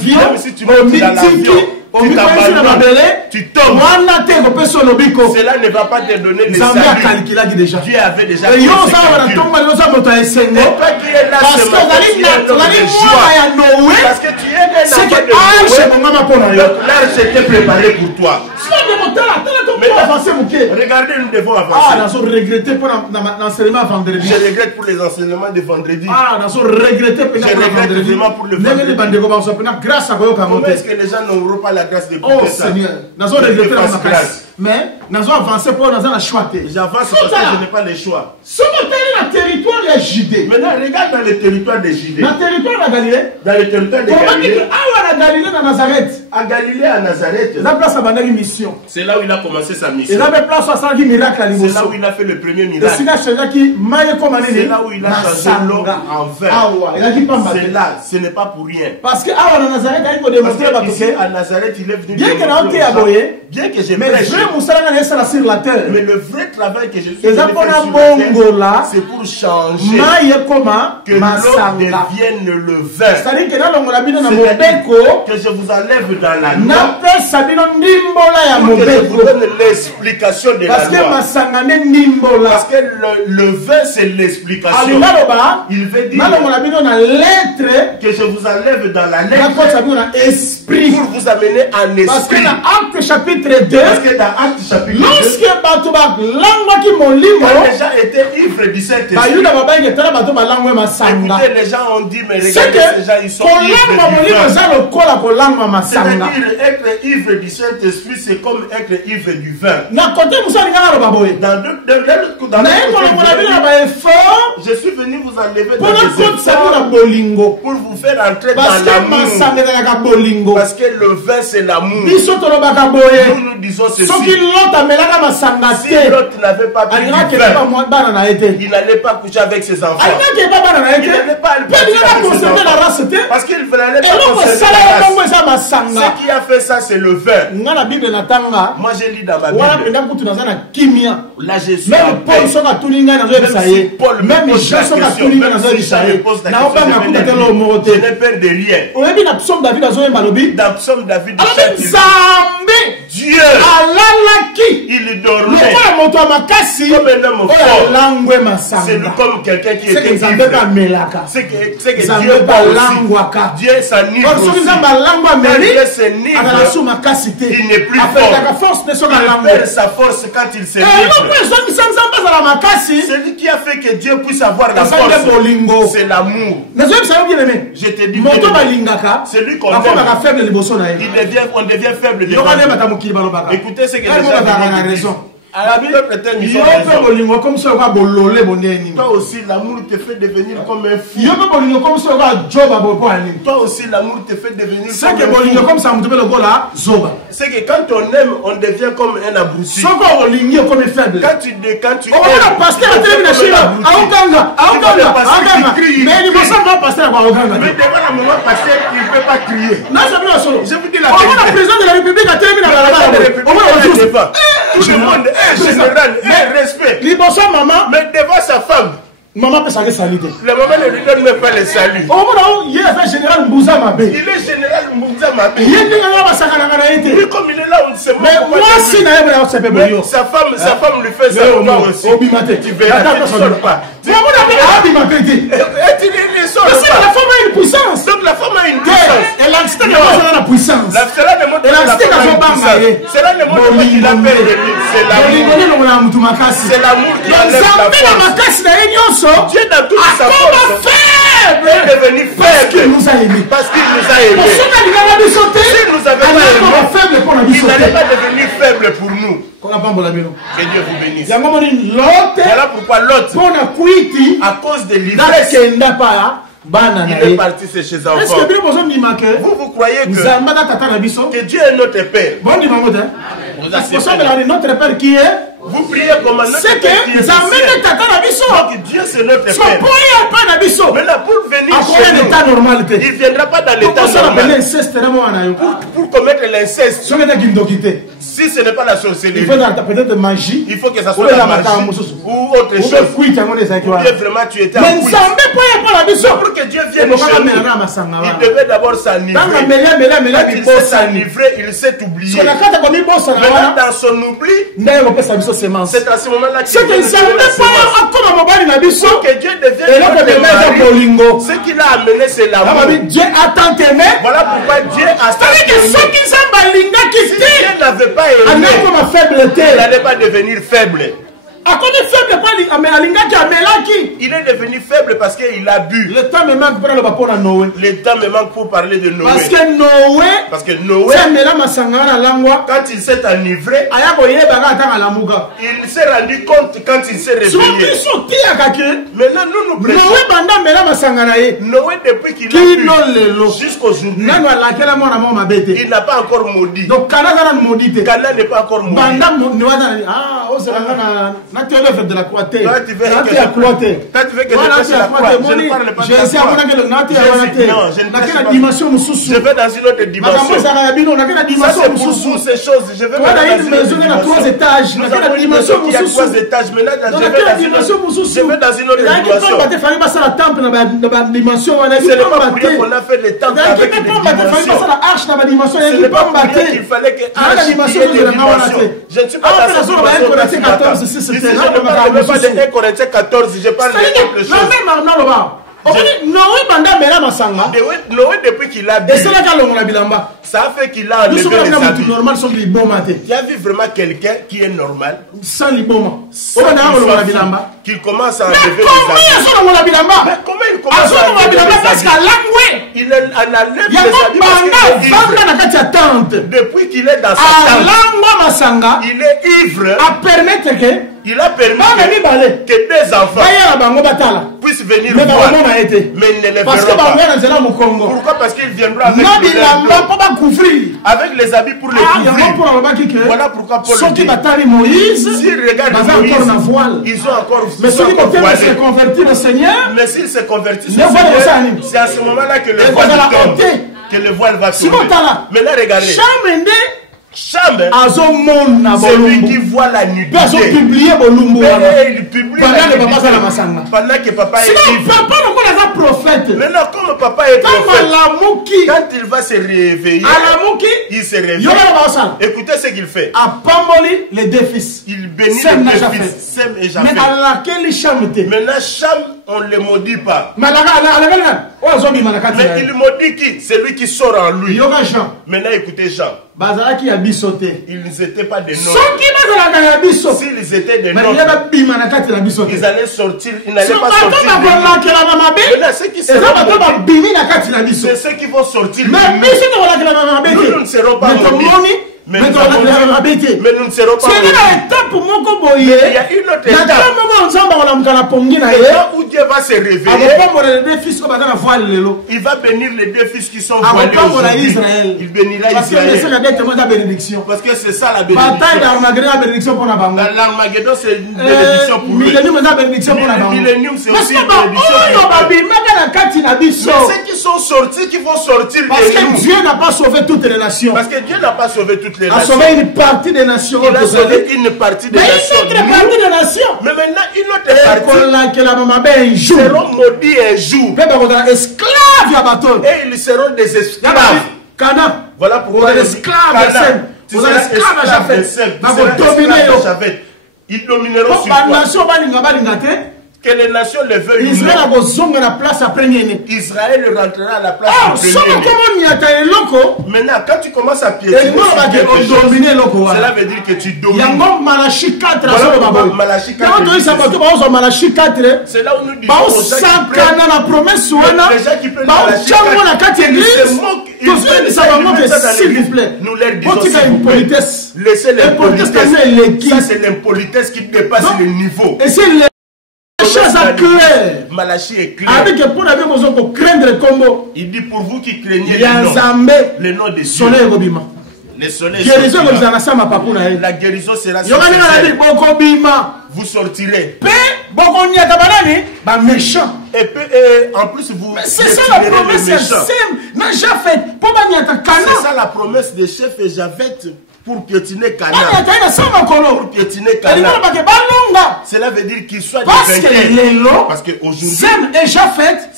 même si tu montes dans l'avion, tu t'abandonnes, tu tombes. Cela ne va pas te donner le salut. Dieu avait déjà fait ses calculs. Et toi qui es là ce matin, tu es un homme de joie. Parce que tu es un enfant de Noé. L'arche était préparée pour toi. Regardez, nous devons avancer. Je regrette pour les enseignements de vendredi. Je regrette vraiment pour le vendredi. Comment est-ce que les gens n'auront pas la grâce de pouvoir ça? Mais nous avons avancé pour nous avoir choix. J'avance parce que je n'ai pas le choix. Maintenant, regarde dans le territoire de Judée. Dans le territoire de Galilée. Dans le territoire de Galilée. À Galilée, à Nazareth. C'est là où il a commencé sa mission. C'est là où il a fait le premier miracle. C'est là où il a changé l'eau en vin. C'est là, ce n'est pas pour rien. Parce que à Nazareth, il est venu démontrer. Bien que je prêche, mais le vrai travail que je suis venu faire sur la terre, c'est pour changer que l'eau devienne le vin. C'est-à-dire que je je vous enlève dans la loi. napesa bino ndimbola ya Pour que je vous mobeko donne l'explication de la parce que loi. masangane ndimbola Parce que le vin, c'est l'explication. alingaloba Il veut dire nalongola bino na lettre que je vous enlève dans la lettre nakotisa bino na esprit pour vous amener en parce que esprit. na acte chapitre 2 Parce que dans Acte chapitre 2, lorsque bato balangwaki molimo quand les gens étaient ivres du Saint-Esprit, bayuda babangi tala bato balangwe masanga écoutez, les gens ont dit, mais c'est regardez ces gens, que ils sont kolangwa ivres du molimo vin. eza lokola kolangwa masanga C'est-à-dire, être ivre du Saint-Esprit, c'est comme être ivre du vin. na kote mosali ngaka loba boye Dans naye kolongola bino na baeffort je suis venu vous enlever dans mpona les kotisa bino na efforts bolingo pour vous faire entrer parce dans que l'amour. masanga ezalaka bolingo Parce que le vin, c'est l'amour. biso tolobaka boye Nous disons soki ceci. lot amelaka masanga Si te l'autre n'avait pas pris du alingaki eba vin, bana na ye te il n'allait pas coucher avec ses enfants. alingaki eba bana na ye Il te n'allait pas mpe alingaka konserve la race te parce qu'il ne n'allait pas eloko conserver esala la yo race. bongo eza masanga Ce qui a fait ça, c'est le vin. nga na bible natanga Moi, j'ai lu dans ma wana Bible. mpenza kutu naza na kimia Là, je suis en même paul paix. soki atuli ngai nazoyebisa Même si ye Paul me même pose jean la soki question, atuli ngai même si nazoyebisa Jean ye me pose la naobanga question, kuta te loo moko je te n'ai peur de rien. oyebi na psaume david azoyemba alobi Dans Psaume David, alobi nzambe Dieu, alalaki il dormait lokola moto ya makasi comme un homme oyo fort. alangwe C'est masanga comme quelqu'un qui seke était nzambe ivre. mpe amelaka C'est que nzambe Dieu mpe bat aussi. alangwaka Dieu s'enivre or soki aussi. nzambe alangwa ameli Dieu s'enivre. azala su makasi te Il n'est plus apelaka fort. force te soki Il alangwe perd sa force quand il eloko s'enivre. ezongisa nzambe azala makasi C'est lui qui a fait que Dieu puisse avoir la eza nde force. bolingo C'est l'amour. nazoyebisa yo bien aimé Je te dis, moto bien-aimé, balingaka celui qu'on bakomaka aime, faible liboso na ye on devient faible devant yoko nde Dieu. bata mokili balobaka Écoutez ce que les Kali gens moko bazalaka na disent. raison Alors, peut-être ils yo ont mpe raison. bolingo comme soki oka bolole bondeye nini Toi aussi, l'amour te fait devenir comme un fou. yo mpe bolingo comme soki oka joba bopo ya nini Toi aussi, l'amour te fait devenir seke comme un bolingo fou. comme ça moto mpe lokola zoba C'est que quand on aime, on devient comme un abruti. soko olingi okomi faible Quand tu okomona paster atelemi na shilo aokanga crie. mais liboso mwa paster akoakokanga Mais devant la maman pasteur, il ne peut pas crier. nasabi na solo Je vous dis la omona vérité. président de la république atelemi na balabala omona Tout ojusu le monde est général, respect. liboso mama Mais devant sa femme, mama apesaki sali te la maman ne lui donne même pas le salut. omona ye aza général mbuza mabe Il est général Moussa Mabé. ye ndenge nga basakanaka na ye Lui, te comme il est là, on ne sait mais pas pourquoi. mwasi na ye bona osepe Mais boyo sa femme lui fait ça, toi aussi. obima te Tu verras, tu ne sors pas. omona mpe abima pe te Et tu ne sors parce que la pas. femme a une puissance Donc la femme a une puissance. elakisite kakozala na puissance Cela ne montre pas la elakisite femme a une kazobanga ye puissance. Cela ne montre pas qu'il a peur de lui. C'est bolingo l'amour. nelongola ya mutu makasi C'est l'amour qui enlève la nzambe na force. makasi na ye nyonso Dieu dans toute sa akoma force faible est devenu parce qu'il faible. nous a aimé Parce qu'il nous a aimés. soki alingaka biso te Si nous avait pas alingaka aimé, faible mpo na Il biso n'allait te pas devenir faible pour nous. kona pambola bino Que Dieu vous bénisse. yango moni lote Voilà pourquoi l'autre, mpo na kwiti à cause de l'ivresse, nakenda pa bana na il est ye parti chez ses est-ce enfants. que bino bozondima ke Vous croyez nzambe na tata na biso que Dieu est notre Père. bondima ngo te Vous acceptez. osambela ni notre père qui est Vous priez comme un c'est notre Père qui que est nzambe au ciel. nde tata na biso Donc Dieu c'est notre so Père. po ye pa na biso Maintenant pour venir akoya chez na état nous, normal te il ne viendra pas dans l'état okosala pele normal. inceste na mwana na yo Pour commettre l'inceste, soki etaki ndoki te si ce n'est pas la il sorcellerie, faut ezalaka peut-être magie il faut que ça soit oyo la eza makambo magie mosusu ou autre obe chose. kwiti yango nde ezalaki Ou bien wana vraiment tu étais mais en couille. nzambe po ye pa na biso Pour que Dieu vienne ebokaka chez melanga nous, ya masanga il wana devait d'abord ntango s'enivrer. amelia Quand il s'est bibosani enivré, il s'est oublié. so na kati akomi bosana Maintenant, wana dans son oubli, nde ekopesa biso semence c'est à ce moment-là c'est que nzambe po akoma mobali na biso que Dieu devienne eloko notre ebema eza mari. bolingo Ce qu'il a amené, c'est l'amour. ababi dieu a tant aimé Voilà pourquoi Dieu a c'est que aimé. soki nzambe alingaki Si te Dieu n'avait pas aimé, anakoma faible il te n'allait pas devenir faible. akomi faible po alingaki amelaki Il est devenu faible parce qu'il a bu. le temps me manque mpona loba mpona noe Le temps me manque pour parler de Noé. parce que noe Parce que Noé, ti amela masanga wana alangwa quand il s'est enivré, aya koyebaka atanga alamuka il s'est rendu compte quand il s'est so réveillé. biso tiyaka ke Maintenant, nous prêchons. noe banda amela masanga na ye Noé, depuis qu'il a kino bu lelo jusqu'aujourd'hui, nano alakela mwana mo mabe te il n'a pas encore maudit. donc kana aza nanu modi te Cana n'est pas encore maudit. banda niwaza ozelanga na théologie de la croix te Toi, tu veux nati que ya je- croix te Toi, tu veux que je Wana prêche nati ya la croix croix. te Je ne moni parle pas de jésus la croix. amonaki nati ya Je wana suis- te non, je ne nake prêche na pas. dimension mosusu Je vais dans une autre makambo dimension. ezalaka ya bino nake na Ça, dimension c'est pour mosusu vous ces choses. Je vais wana dans une une maison autre na 3 dimension. étages Nous nake na avons une dimension maison qui a mosusu 3 étages. Maintenant, je nake vais na dans une dimension autre. mosusu Je vais dans une autre ezalaki dimension. pamba te fali basala le temple dans la dimension. Ce n'est pas pour rien qu'on a fait le temple avec des dimensions. Ce n'est pas pour rien qu'il fallait que arche ait des dimensions. Je ne suis pas dans cette dimension. Je ne parle même pas de 1 Corinthiens 14, je parle de quelque chose. Noé, depuis qu'il a bu, ça a fait qu'il a enlevé les habits. Tu as vu vraiment quelqu'un qui est normal, qui commence à enlever les habits. Mais comment il commence à enlever les habits? Il enlève les habits depuis qu'il est dans sa tente. Il est ivre. Il a permis que des enfants puissent venir voir, mais ils ne les verront pas. Pourquoi? Parce qu'ils viendront avec les habits pour les couvrir. Voilà pourquoi Paul dit, s'ils regardent Moïse, ils ont encore voilé. Mais s'ils se convertissent au Seigneur, c'est à ce moment-là que le voile tombe, que le voile va tomber. Mais là, regardez. Chambre, c'est lui qui voit la nudité. Il publie pendant que papa est prophète. Maintenant, comme papa est prophète, quand il va se réveiller, il se réveille. Écoutez ce qu'il fait. Il bénit les deux fils, Sem et Japheth. Maintenant, Cham, on ne le maudit pas. Mais il maudit qui? C'est lui qui sort en lui. Maintenant, écoutez Jean. Ils n'étaient pas des nôtres. S'ils étaient des nôtres, ils allaient sortir. Ils n'allaient pas sortir. Maintenant, ceux qui seront c'est ceux qui vont sortir. Nous ne serons pas maudits. Mais nous ne serons pas maudits. Il y a une autre étape. Là où Dieu va se réveiller, il va bénir les deux fils qui sont voilés aujourd'hui. Il bénira Israël. Parce que c'est ça la bénédiction. L'Armageddon, c'est une bénédiction pour lui. Millénium, c'est aussi une bénédiction pour lui. Mais ceux qui sont sortis, qui vont sortir parce que Dieu n'a pas sauvé toutes les nations. Parce que Dieu n'a pas sauvé toutes les nations. A sauvé une partie des nations. Il a sauvé une partie des nations. Mais maintenant, une autre partie seront maudits un jour. Et ils seront des esclaves. Voilà pourquoi les esclaves. Tu seras esclave de Sem. Ils domineront sur toi. Que les nations le veuillent. Israël rentrera à la place du premier. Maintenant, quand tu commences à piétiner, cela veut dire que tu domines. Malachi 4. C'est là où nous disons aux gens qui prennent Malachi 4, s'il vous plaît, nous leur disons, laissez l'impolitesse. Ça, c'est l'impolitesse qui dépasse le niveau. Malachi est clair. Il dit pour vous qui craignez le nom de Dieu. Le soleil la guérison sera sur vous sortirez. Et en plus vous c'est ça la promesse de c'est ça la promesse de chef et Japheth. Pour piétiner Canaan. Pour piétiner Canaan. Cela veut dire qu'il soit vainqueur. Parce qu'aujourd'hui, Sem et Japheth,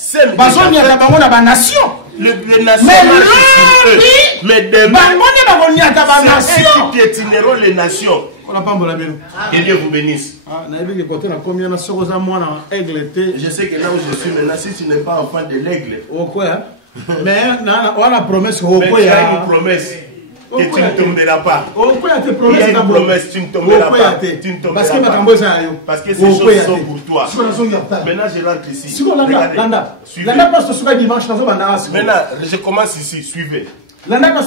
les nations mais demain, c'est eux qui piétineront les nations. Que Dieu vous bénisse. Je sais que là où je suis maintenant, si tu n'es pas enfant de l'aigle, mais on a promesse. Tu as une promesse. Que tu ne tomberas pas. Il y a une promesse, tu ne tomberas pas. Tu ne tomberas pas. Parce que ces choses sont pour toi. Maintenant, je rentre ici. Maintenant, je commence ici. Suivez. Maintenant,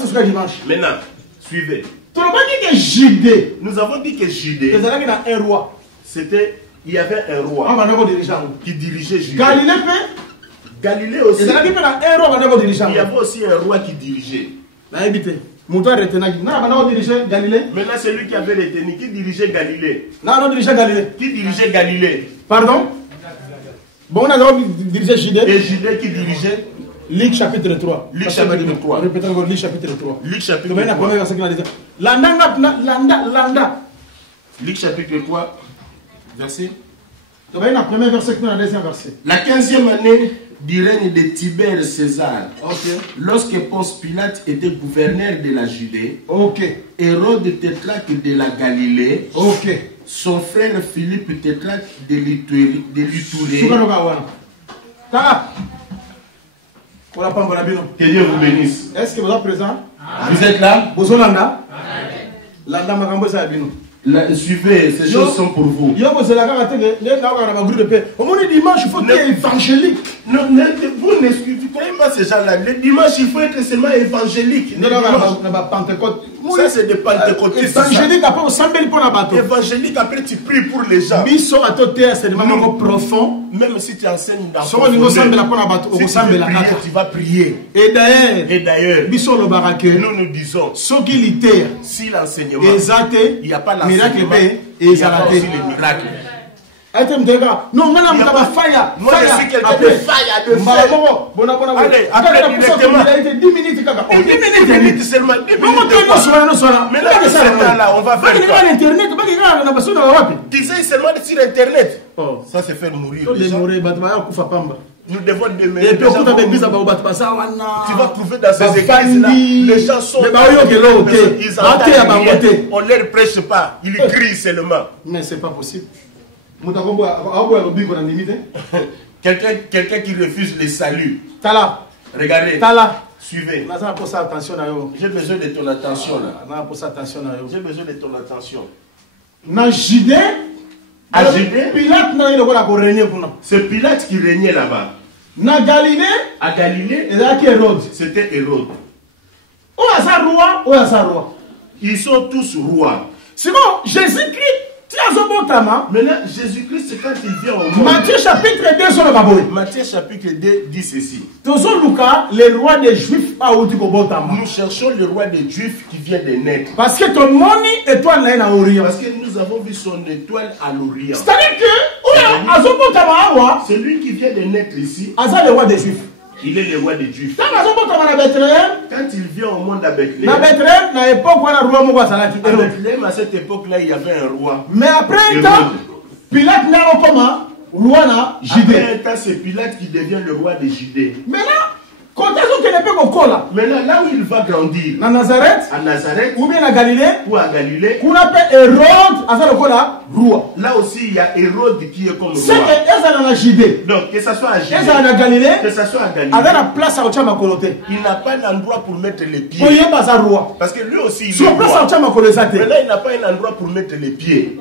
suivez. Nous avons dit que Judée, c'était, il y avait un roi qui dirigeait Judée. Galilée aussi. Il y avait aussi un roi qui dirigeait. Maintenant, c'est lui qui avait retenu. Qui dirigeait Galilée? Qui dirigeait Galilée? Pardon? Bon, on a dirigé Judée. Et Judée qui dirigeait? Luc chapitre 3. Luc chapitre 3. Répétons Luc chapitre 3. Luc chapitre 3. Landa. Luc chapitre 3, verset la première verset que la deuxième verset. La 15e année du règne de Tibère César, Ok. lorsque Ponce Pilate était gouverneur de la Judée, Ok. Hérode tétrarque de la Galilée, Ok. son frère Philippe tétrarque de l'Itourée. Tala. Voilà, Pamba Labino. Que Dieu vous bénisse. Est-ce que vous êtes présent? Vous êtes là? Bozolanda? Landa Makambo Sabino. Suivez, ces choses sont pour vous. Yo, vous êtes là, groupe de paix. Au moment du dimanche, il faut être évangélique. Non, vous ne connaissez pas ces gens-là. Le dimanche, il faut être seulement évangélique. Non, Pentecôte. Ça, c'est des pentecôtistes. Évangélique, après, on s'embelle pour la bateau. Évangélique, après, tu pries pour les gens. Biso à toi, c'est des moments profond. Même si tu enseignes dans Si tu vas prier. Et Et d'ailleurs, biso le baraque. nous nous disons, si l'enseignement, il n'y a pas l'enseignement, il n'y a pas aussi le miracle. Non, moi, je suis quelqu'un de faille. Allez, après directement. 10 minutes. 10 minutes seulement. 10 minutes. Mais là, on va faire quoi? Disais seulement sur Internet. Ça, c'est faire mourir les gens. Nous devons demeurer. Tu vas trouver dans ces églises-là, les gens sont ils entendent, on ne leur prêche pas, ils crient seulement. Mais c'est pas possible. Quelqu'un qui refuse le salut. Tala. Regardez. Tala. Suivez. J'ai besoin de ton attention là. J'ai besoin de ton attention. Dans Judée, c'est Pilate qui régnait là-bas. Na Galilée, à Galilée, c'était Hérode. Ils sont tous rois. Sinon, Jésus-Christ, maintenant, Jésus-Christ, quand il vient au monde, Matthieu chapitre 2, sur le Baboui. Matthieu chapitre 2 dit ceci. Le roi des Juifs a outi Botama. Nous cherchons le roi des Juifs qui vient de naître. Parce que ton moni étoile là à Orient. Parce que nous avons vu son étoile à l'Orient. C'est-à-dire que c'est lui qui vient de naître ici. Aza le roi des Juifs. Il est le roi des Juifs. Quand il vient au monde à Bethléem, à cette époque-là, il y avait un roi. Mais après un temps, Pilate n'a pas comment roi na Judée. Après un temps, c'est Pilate qui devient le roi de Judée. Maintenant, là où il va grandir, à Nazareth, ou bien à Galilée, qu'on appelle Hérode, roi. Là aussi, il y a Hérode qui est comme roi. C'est que Judée. Donc, que ça soit à Judée, que ça soit à Galilée, il n'a pas un endroit pour mettre les pieds. Parce que lui aussi, il est roi. Maintenant, il n'a pas un endroit pour mettre les pieds.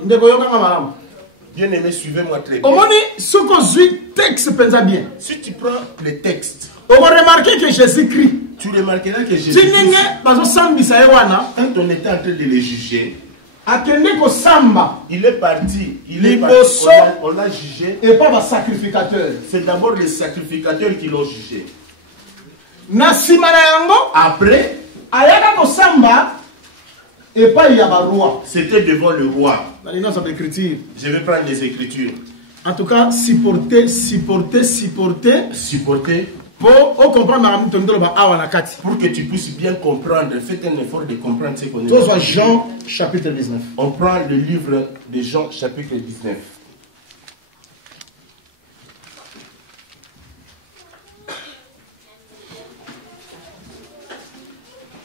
Bien aimé, suivez-moi très bien. Si tu prends les textes, on va remarquer que Jésus-Christ, tu remarqueras que Jésus-Christ, quand on était en train de les juger, il est parti, on l'a jugé, et pas le sacrificateur. C'est d'abord les sacrificateurs qui l'ont jugé. Après, c'était devant le roi. Je vais prendre les écritures. En tout cas, supporter. Pour que tu puisses bien comprendre, faites un effort de comprendre ce qu'on est. Jean chapitre 19. On prend le livre de Jean chapitre 19.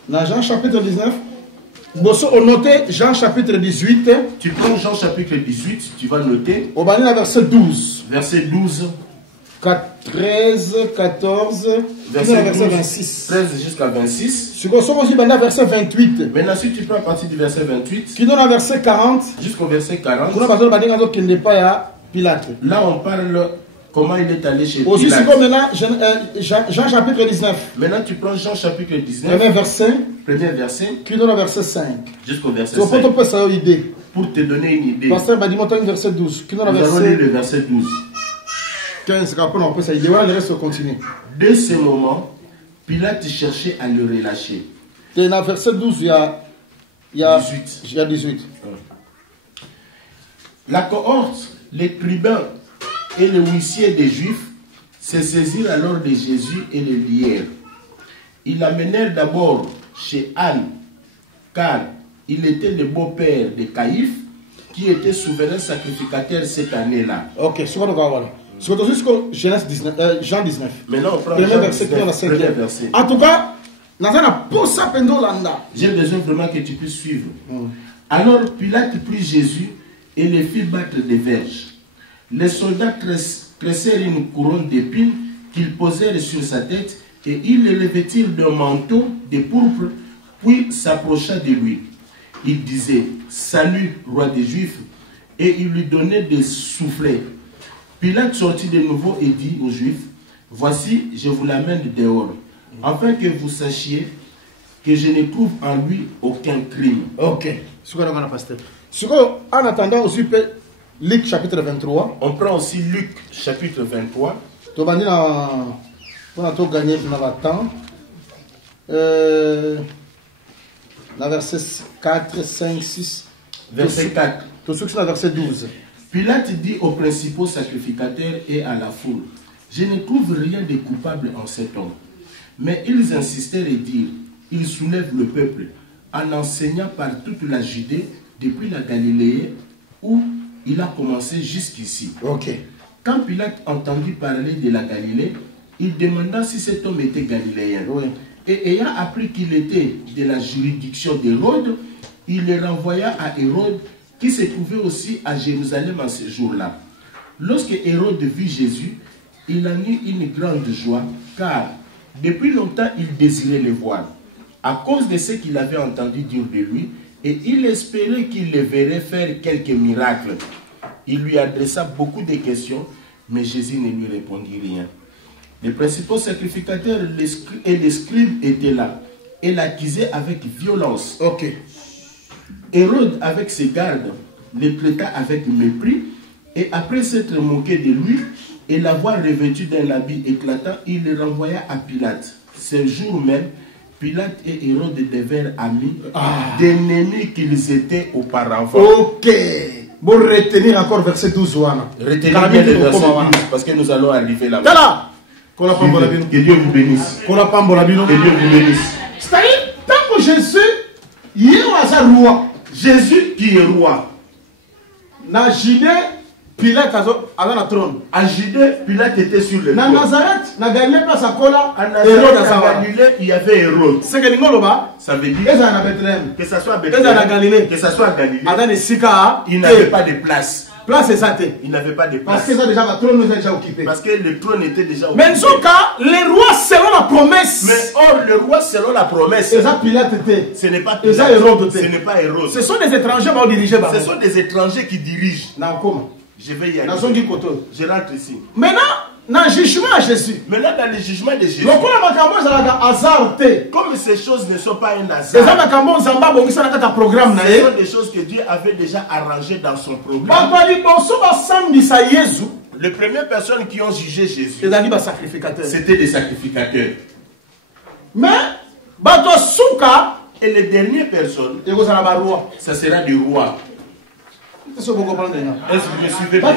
Dans Jean chapitre 19, on noter Jean chapitre 18. Tu prends Jean chapitre 18, tu vas noter. On va lire verset 12. Verset 12. 13, 14, verset 26. 13 jusqu'à 26. Verset 28. Maintenant, si tu prends à partir du verset 28, qui donne à verset 40, jusqu'au verset 40, là on parle comment il est allé chez Pilate. Jean chapitre 19. Maintenant, tu prends Jean chapitre 19. Premier verset. Qui donne à verset 5. Jusqu'au verset 5. Pour te donner une idée. Pasteur verset 12. Nous allons lire le verset 12. 15, le reste continue. De ce moment, Pilate cherchait à le relâcher. Et dans verset 12, il y a 18. La cohorte, les tribuns et les huissiers des Juifs se saisirent alors de Jésus et le lièrent. Ils l'amenèrent d'abord chez Anne, car il était le beau-père de Caïphe, qui était souverain sacrificateur cette année-là. Ok, c'est quoi voilà. C'est quoi jusqu'au Genèse 19, Jean 19. Maintenant, on prend Premier Jean verset, 19, on a premier 5e. verset. En tout cas, j'ai besoin vraiment que tu puisses suivre. Alors Pilate prit Jésus et le fit battre des verges. Les soldats tressèrent une couronne d'épines qu'ils posèrent sur sa tête et ils le revêtirent d'un manteau de pourpre, puis s'approcha de lui. Il disait « Salut, roi des Juifs !» et il lui donnait des soufflets. Pilate sortit de nouveau et dit aux Juifs « Voici, je vous l'amène dehors, afin que vous sachiez que je ne trouve en lui aucun crime. » Ok. En attendant aussi, Luc chapitre 23. On prend aussi Luc chapitre 23. On a tout gagné dans le temps. Verset 4, 5, 6. Verset 4. Tout ce qui est verset 12. Pilate dit aux principaux sacrificateurs et à la foule, « Je ne trouve rien de coupable en cet homme. » Mais ils insistèrent et dirent, « Il soulève le peuple en enseignant par toute la Judée, depuis la Galilée, où il a commencé jusqu'ici. » Ok. Quand Pilate entendit parler de la Galilée, il demanda si cet homme était galiléen. Oui. Et ayant appris qu'il était de la juridiction d'Hérode, il le renvoya à Hérode, qui se trouvait aussi à Jérusalem en ce jour-là. Lorsque Hérode vit Jésus, il en eut une grande joie, car depuis longtemps il désirait le voir, à cause de ce qu'il avait entendu dire de lui, et il espérait qu'il le verrait faire quelques miracles. Il lui adressa beaucoup de questions, mais Jésus ne lui répondit rien. Les principaux sacrificateurs et les scribes étaient là et l'accusaient avec violence. Ok. Hérode, avec ses gardes, le traita avec mépris, et après s'être moqué de lui et l'avoir revêtu d'un habit éclatant, il le renvoya à Pilate. Ce jour même, Pilate et Hérode devinrent amis, d'ennemis qu'ils étaient auparavant. Ok. Bon, retenir encore verset 12. Retenez bien le verset 12, parce que nous allons arriver là-bas. Que Dieu vous bénisse. Que Dieu vous bénisse. C'est-à-dire, tant que Jésus, il est roi. Jésus qui est roi. Na Judée, Pilate avait la trône. À Judée, Pilate était sur le trône. Na Nazareth, na Galilée, place à Kola, Hérode à Galilée, il y avait Hérode. C'est que Ningoloba, ça veut dire que ça soit à Bethléem, que ça soit à Galilée, il n'avait pas de place. Place exacte. Il n'avait pas de place. Parce que ça déjà, le trône nous a déjà occupé. Parce que le trône était déjà occupé. Mais en tout cas, les rois selon la promesse. Mais or, le roi selon la promesse. Et ça, Pilate était. Ce n'est pas Pilate. Ce n'est pas Hérode. Ce sont des étrangers qui dirigent. Ce sont des étrangers qui dirigent. Non, comment? Je vais y aller. Je rentre ici. Maintenant, dans le jugement à Jésus. Maintenant, dans le jugement de Jésus. Comme ces choses ne sont pas un hasard. Ce sont des choses que Dieu avait déjà arrangées dans son programme. Les premières personnes qui ont jugé Jésus, c'était des sacrificateurs. Mais, et les dernières personnes, ça sera du roi. Est-ce que vous me suivez bien?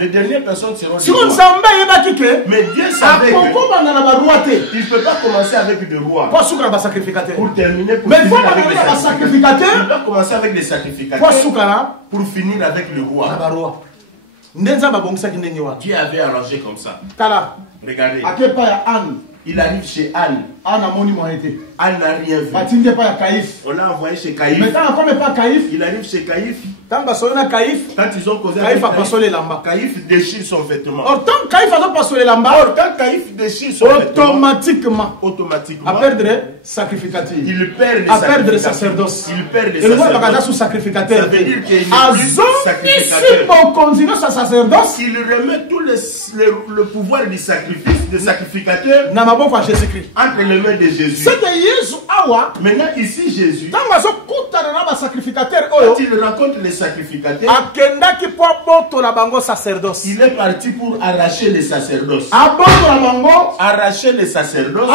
Les dernières personnes seront des rois. Mais Dieu savait qu'il ne peut pas commencer avec des rois. Pour terminer, il doit commencer avec des sacrificateurs pour finir avec le roi. Dieu avait arrangé comme ça. Regardez. Il arrive chez Anne. Anne n'a rien vu. On l'a envoyé chez Caïphe. Il arrive chez Caïphe. Quand ils ont causé avec Caïphe déchire son vêtement. Or, quand Caïphe déchire son vêtement, automatiquement, il perd les sacerdoces. Il perd les sacerdoces. Ça veut dire qu'il il remet tout le pouvoir du sacrifice, des sacrificateurs, entre les mains de Jésus. Maintenant, ici, Jésus, quand il rencontre les sacrificateurs, il est parti pour arracher les sacerdoces. Arracher les sacerdoces.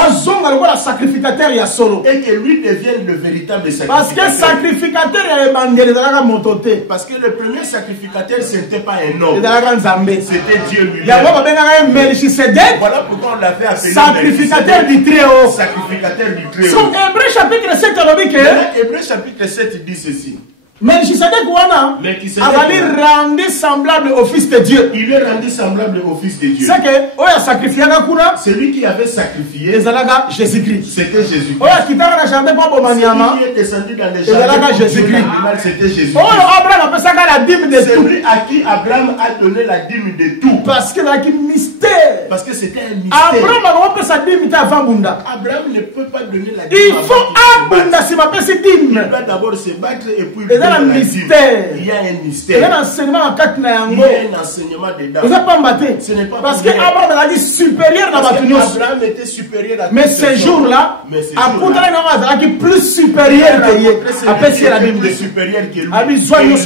Et que lui devienne le véritable sacrificateur. Parce que le premier sacrificateur, ce n'était pas un homme. C'était Dieu lui-même. Voilà pourquoi on l'avait appelé sacrificateur du Très-Haut. Sacrificateur du Très-Haut. Hébreu chapitre 7 Hébreu chapitre 7 dit ceci. Melchisedec wana avait rendu semblable au Fils de Dieu. Il est rendu semblable au Fils de Dieu. C'est que oya sacrifié kuna. Celui qui avait sacrifié, ezalaka Jésus-Christ. C'était Jésus. Oya kitaka na jardin pour bomaniama. Celui qui est descendu dans les jardins, Jésus-Christ. C'était Jésus. Oya Abraham a pesaka la dîme de tout. Celui à qui Abraham a donné la dîme de tout. Parce que la mystère. Parce que c'était un mystère. Abraham a fait sa dîme avant bunda. Abraham ne peut pas donner la dîme. Il faut abunda si ma pesi dîme. Il doit d'abord se battre et puis il y a un mystère. Il y a un mystère. Il y a un enseignement en quatre Il y a un enseignement dedans. Vous n'avez pas embatté. Parce que Abraham a dit supérieur dans la tenue. Abraham était supérieur à mais ce jour-là, à qui plus supérieur que lui. Après, c'est la Bible. Supérieur que lui. Il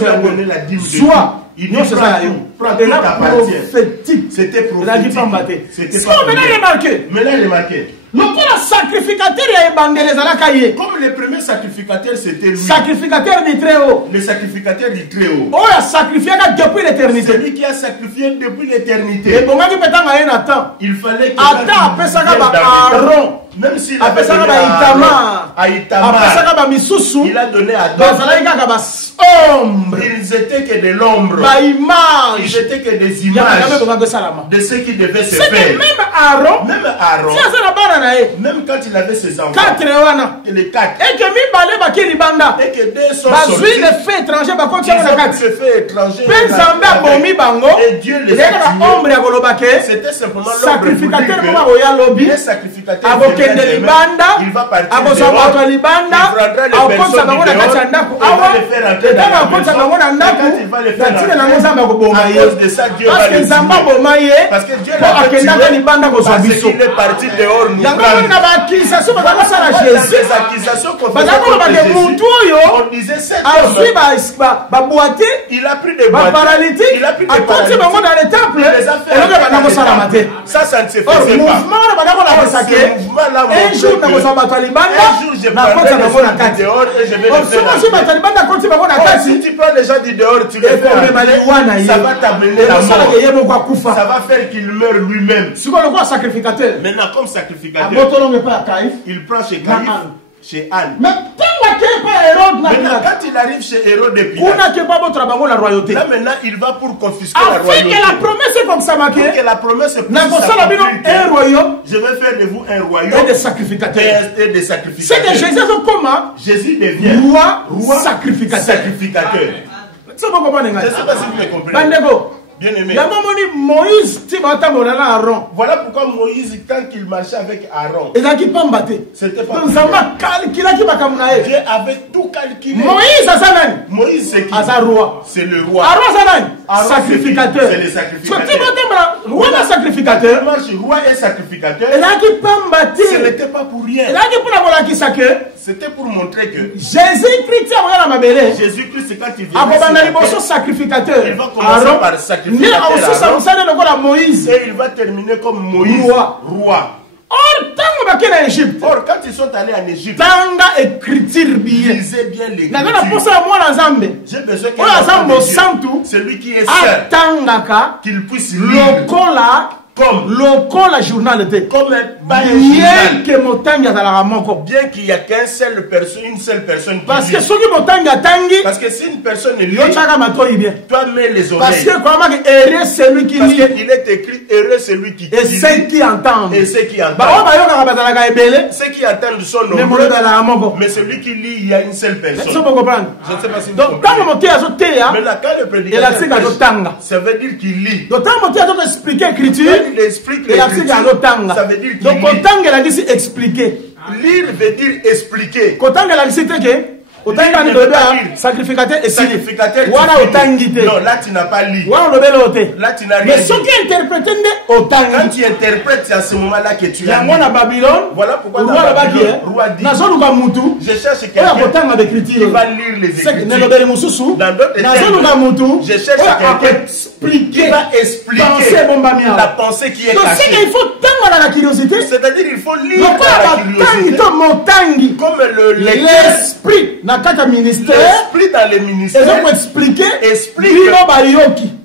a donné la dîme. Soit. Il dit prends tout prophétique. C'était prophétique. Il a dit pas embatté. Maintenant, remarquez. Donc, le sacrificateur est comme le premier sacrificateur, c'était lui. Sacrificateur du très haut. Le sacrificateur du très haut. Oh, il a sacrifié depuis l'éternité. Celui qui a sacrifié depuis l'éternité. Et bon, il fallait que Aaron. Même s'il avait donné à Itamar, il a donné à d'autres. Ils étaient que de l'ombre. Ils étaient que des images de ce qui devait se faire. Même Aaron, même quand il avait ses enfants, les 4, et que deux sont sortis, les faits étrangers, et Dieu les a tués. C'était simplement l'ombre pour dire que les sacrificateurs il va partir dehors, il prendra les personnes du dehors, il va les faire rentrer dans la maison, et quand il va les faire rentrer, à cause de ça Dieu va les tuer. Parce que Dieu l'a tué, parce qu'il est parti dehors nous prendre. Des accusations qu'on faisait contre Jésus, on disait cet homme, il a pris des boîtiers, il a pris des paralytiques, il les a fait rentrer dans les temples. Ça ne se faisait pas. Un jour, je prendrai les gens du dehors et je vais les faire rentrer. Si tu prends les gens du dehors, tu les fais rentrer, ça va t'amener la mort. Ça va faire qu'il meure lui-même. Maintenant, comme sacrificateur, il prend chez Caïphe, chez Anne. Maintenant, quand il arrive chez Hérode et Pilate, là maintenant, il va pour confisquer la royauté. Que la promesse est comme ça, que la promesse est un royaume. Je vais faire de vous un royaume et des sacrificateurs. Et des sacrificateurs. C'est que Jésus comment Jésus devient roi sacrificateur. Je ne sais pas si vous me comprenez. Bien aimé. Moïse, voilà pourquoi Moïse, quand il marchait avec Aaron, c'était pas Dieu avait tout calculé. Moïse, c'est qui? C'est le roi. Aaron, sacrificateur. C'est le sacrificateur. Roi sacrificateur. Roi et sacrificateur. Ce n'était pas pour rien. C'était pour montrer que Jésus-Christ, quand il vient, sacrificateur. Il va commencer par sacrificateur. Moïse. Et il va terminer comme Moïse, roi. Or, quand ils sont allés en Égypte, lisez bien l'écriture. J'ai besoin que celui qui est saint, qu'il puisse lire comme journal comme bien que montagne bien qu'il y a une seule personne parce que ceux qui parce que si une personne lit, toi mets les oreilles, parce que heureux celui qui lit, il est écrit heureux celui qui et ceux qui entendent, ceux qui entendent son nom, mais celui qui lit, il y a une seule personne. Je ne sais pas si vous comprenez. Maintenant, quand le prédicateur ça veut dire qu'il lit. Donc quand on explique l'écriture, il explique l'écriture, ça veut dire qu'il lit. Donc autant qu'elle a dit expliquer. Lire veut dire expliquer. Autant qu'elle a dit sacrificateur et sacrificateur. Non, là tu n'as pas lu. Là tu n'as rien. Mais ceux qui interprètent quand tu interprètes, c'est à ce moment-là que tu as lu. Voilà pourquoi dans Babylone, roi dit, je cherche quelqu'un qui va lire les écritures. Dans d'autres termes, je cherche quelqu'un qui va expliquer la pensée qui est cachée. Il faut tendre à la curiosité. C'est-à-dire il faut lire la curiosité. Comme le lecteur. l'esprit. Nakata ministère. L'esprit dans les ministères. Et donc expliquer. Explique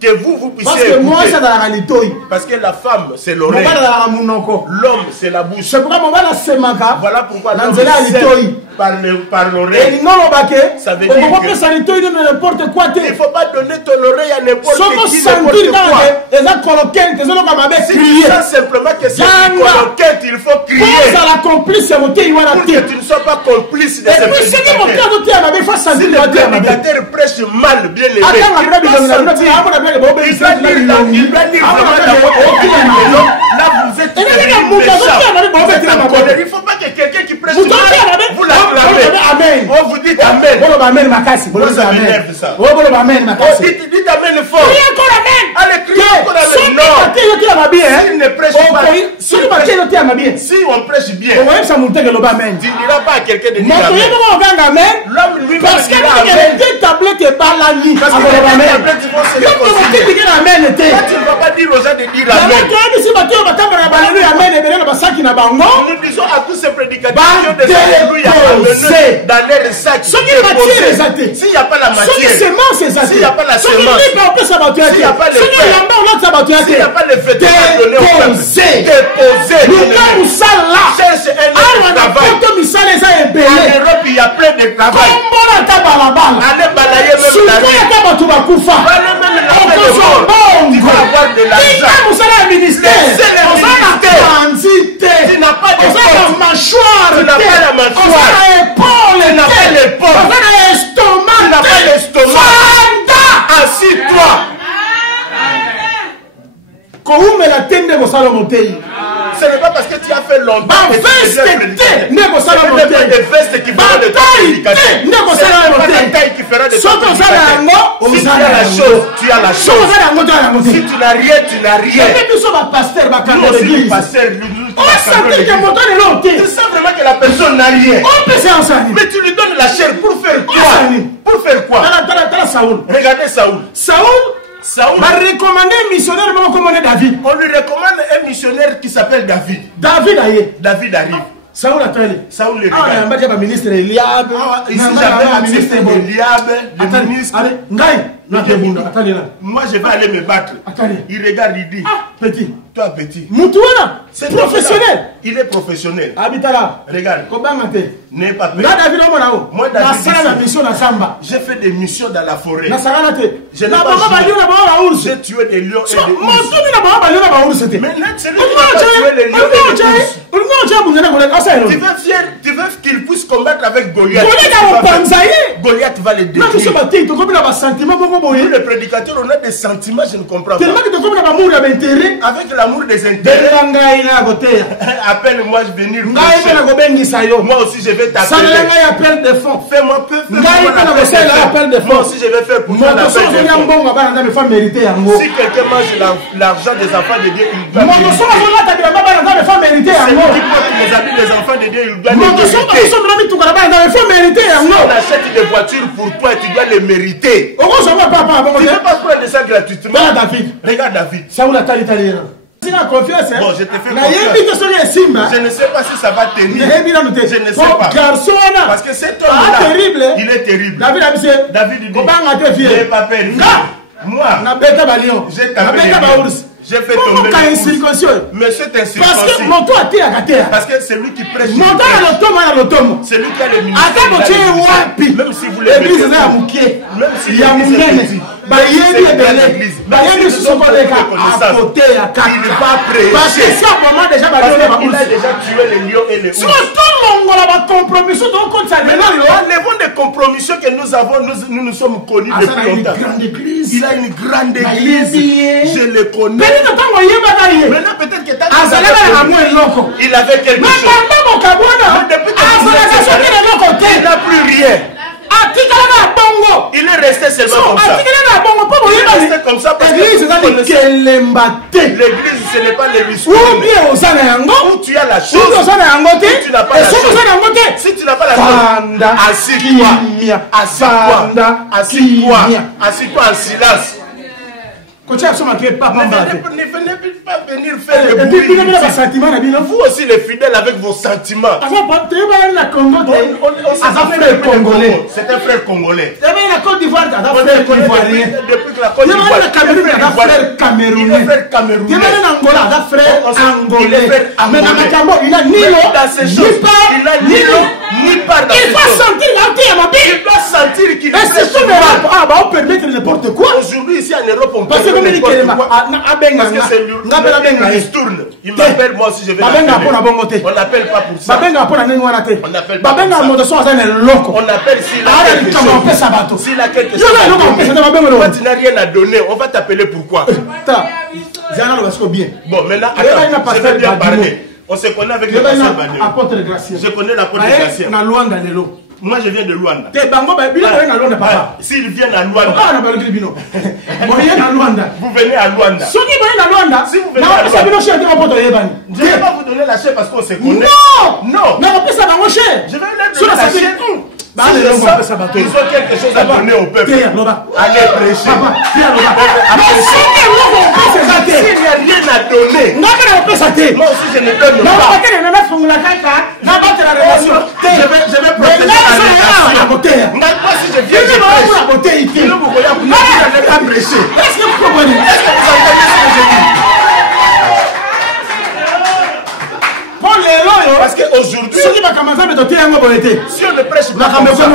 que vous puissiez. Parce que moi, c'est dans la réalité. Parce que la femme, c'est l'oreille. L'homme, c'est la bouche. C'est pourquoi voilà pourquoi l'homme par l'oreille. Ça veut dire que il ne faut pas donner ton oreille à n'importe qui. Si tu sens simplement que c'est coloquette, il faut crier. Pour que tu ne sois pas complice de ces prédicateurs. Si le prédicateur prêche mal, bien aimé, il doit dire vraiment là vous êtes méchant. Il ne faut pas que quelqu'un qui prêche mal, vous l'acclamez. Oh, vous dites Amen. Dites Amen fort. Allez, criez encore Amen. Non. S'il ne prêche pas, si on prêche bien, tu ne diras pas à quelqu'un de dire Amen. L'homme lui-même parce que les tablettes et par la nuit. Parce que les tablettes vont se réconcilier. Tu ne vas pas dire aux gens de dire Amen. Nous disons à tous ces prédicateurs de dire Alléluia dans les sacs. S'il n'y a pas la matière, s'il n'y a pas la semence, s'il n'y a pas le fait, s'il n'y a pas le fait de donner au peuple, déposer. Cherche un travail. En Europe, il y a plein de travail. Allez balayer même la rue. Allez même la fin de mort. Tu vas avoir de l'argent. Tu n'as pas de force. Mâchoire. Tu n'as pas la mâchoire. Tu n'as pas l'épaule. Tu n'as pas l'estomac. Assis-toi. Ce n'est pas parce que tu as fait longtemps que tu es des vestes qui feront de ta prédication. Ce n'est pas ta taille qui fera de ta prédication. Si tu as la chose, tu as la chose. Si tu n'as rien, tu n'as rien. Nous aussi, pasteur, tu sens vraiment que la personne n'a rien. Mais tu lui donnes la chair pour faire quoi? Pour faire quoi? Regardez Saoul. Saoul va recommander un missionnaire comme David. On lui recommande un missionnaire qui s'appelle David. David arrive. Saoul attend. Saoul le regarde. Le ministre Eliab. Ici j'avais un ministre Eliab, le ministre. Moi je vais aller me battre. Il regarde, il dit. Petit. Toi petit. Moutouana. C'est professionnel. Il est professionnel. Habitala. Regarde. N'est pas prêt. Moi David, j'ai fait des missions dans la forêt. Je n'ai pas joué. J'ai tué des lions et des ours. Mais là, c'est lui qui n'a pas tué les lions et les ours. Tu veux qu'il puisse combattre avec Goliath. Goliath va le détruire. Nous, les prédicateurs, on a des sentiments, je ne comprends pas. Avec l'amour des intérêts. Appelle-moi, je vais venir. Moi aussi, je vais t'appeler. Fais-moi peu. Moi aussi, je vais faire pour toi l'appel de fonds. Si quelqu'un mange l'argent des enfants de Dieu, il doit mériter. C'est lui qui porte les habits des enfants de Dieu, il doit les mériter. Si on achète des voitures pour toi, tu dois les mériter. Tu ne peux pas prendre ça gratuitement. Regarde David. Confiance, bon, je te fais confiance. Je ne sais pas si ça va tenir. Je ne sais pas. Parce que cet homme-là, il est terrible. David dit, n'aie pas peur. Moi, j'ai tapé les lions. J'ai fait tomber les ours. Mais c'est ainsi. Parce que c'est lui qui prêche. C'est lui qui a le ministère. Même si vous l'avez fait. Même si il y a l'église. Il va prêcher. Parce qu'il a déjà tué les lions et les ours. Enlevons des compromissions que nous avons. Nous sommes connus depuis longtemps. Il a une grande église. Je le connais. Maintenant peut-être que il avait quelque chose. Mais depuis il n'a plus rien. Il est resté seulement comme ça. Il est resté comme ça parce que l'église, ce n'est pas les risques. Où tu as la chose, où tu n'as pas la chose. Si tu n'as pas la chose, assis-toi en silence. Quand tu as son maquillé, pas Ne venez pas venir faire le bruit. Vous aussi les fidèles avec vos sentiments. C'est C'est un frère congolais. la Côte d'Ivoire, c'est un frère ivoirien. Depuis que la Côte d'Ivoire, le Cameroun, c'est un frère camerounais. il est frère camerounais. Angola, c'est un frère angolais. Mais dans Macambo, il a ni Dans l'eau, ces ni choses, part, il a ni ni l'eau. l'eau, ni part dans Il ces faut choses. sentir l'entier, ma Il doit sentir qu'il est-ce que tout le monde va permettre n'importe quoi? Aujourd'hui, ici en Europe, on Parce que comme il dit n'importe que quoi. Parce que c'est lui qui tourne. Il m'appelle, moi aussi je vais l'appeler. On n'appelle pas pour ça. On n'appelle pas pour ça. On appelle s'il a quelque chose. S'il a quelque chose à donner. Toi, tu n'as rien à donner. On va t'appeler pourquoi? Bon, maintenant, attends, je vais bien parler. On se connaît avec le pasteur Badeo. Je connais l'apôtre Gratien. Moi, je viens de Luanda. S'il vient à Luanda, vous venez à Luanda. Si vous venez à Luanda, je ne vais pas vous donner la chair parce qu'on se connaît. Non. Je vais leur donner la chair. Ils ont quelque chose à donner au peuple. Allez prêcher. S'il n'y a rien à donner, moi aussi je ne donne pas. Je vais protéger la relation. Moi si je viens de prêcher, est-ce que vous entendez ce que je dis? Parce qu'aujourd'hui, si on ne prêche pas comme ça,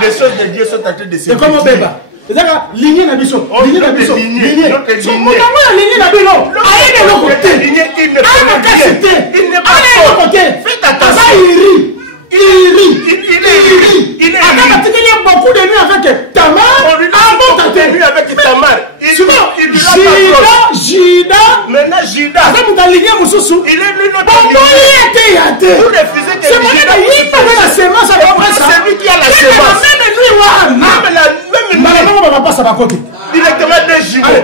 les choses de Dieu sont en train de se détruire. Lignée na biso, lignée na biso, lignée. Il n'est pas faites attention. Il est beaucoup de nuits avec Tamar. On lui a beaucoup de nuits avec Tamar. Gida. Maintenant Gida. Il est lui notre vous refusez que Gida. C'est lui qui a la semence. Directement des jumeaux.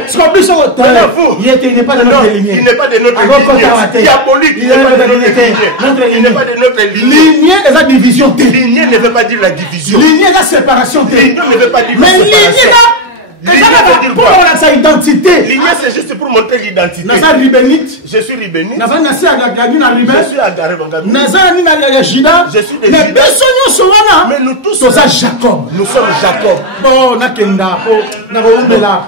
Il n'est pas de notre lignée. Il n'est pas de notre lignée. Diabolique. Il n'est pas de notre lignée. Il n'est pas de notre lignée. Lignée est la division. Lignée ne veut pas dire la division. Lignée est la séparation. Lignée ne veut pas dire la séparation. Mais lignée là, pour sa identité. Lignée c'est juste pour montrer l'identité. Je suis ribénite. Je suis ribénite. Je suis à Garibangami. Je suis de Juda. Mais nous tous sommes Jacob. Nous sommes Jacob. Bon, nakenda.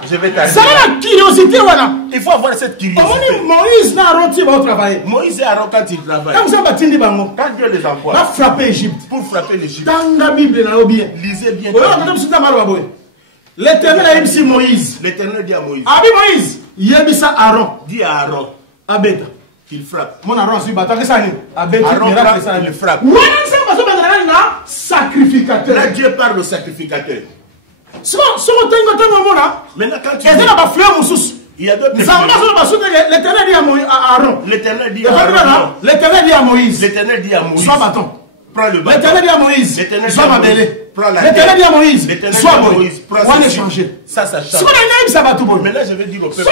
Je vais t'arrêter. Ça la curiosité voilà. Il faut avoir cette curiosité. Moïse n'a rôti va travailler. Moïse et Aaron quand ils travaillent. Quand Dieu les envoie. Va frapper l'Égypte. Pour frapper l'Égypte. Dans la Bible là bien. Lisez bien. L'Éternel a dit Moïse. L'Éternel dit à Moïse. Abi Moïse. Yebisa Aaron. Dit à Aaron. Abeta. Qu'il frappe. Mon Aaron suit battre ça ni. Abeta. Aaron le frappe. Sacrificateur. Là Dieu parle au sacrificateur. Maintenant quand tu il y a d'autres l'Éternel dit à Aaron. L'Éternel dit à Aaron. L'Éternel dit à Moïse. L'Éternel dit à Moïse. Sois bâton. Prends le bâton. L'Éternel dit à Moïse. Sois ma belle. L'Éternel dit à Moïse. Sois Moïse. On va changer. Ça change. Maintenant je vais dire au peuple.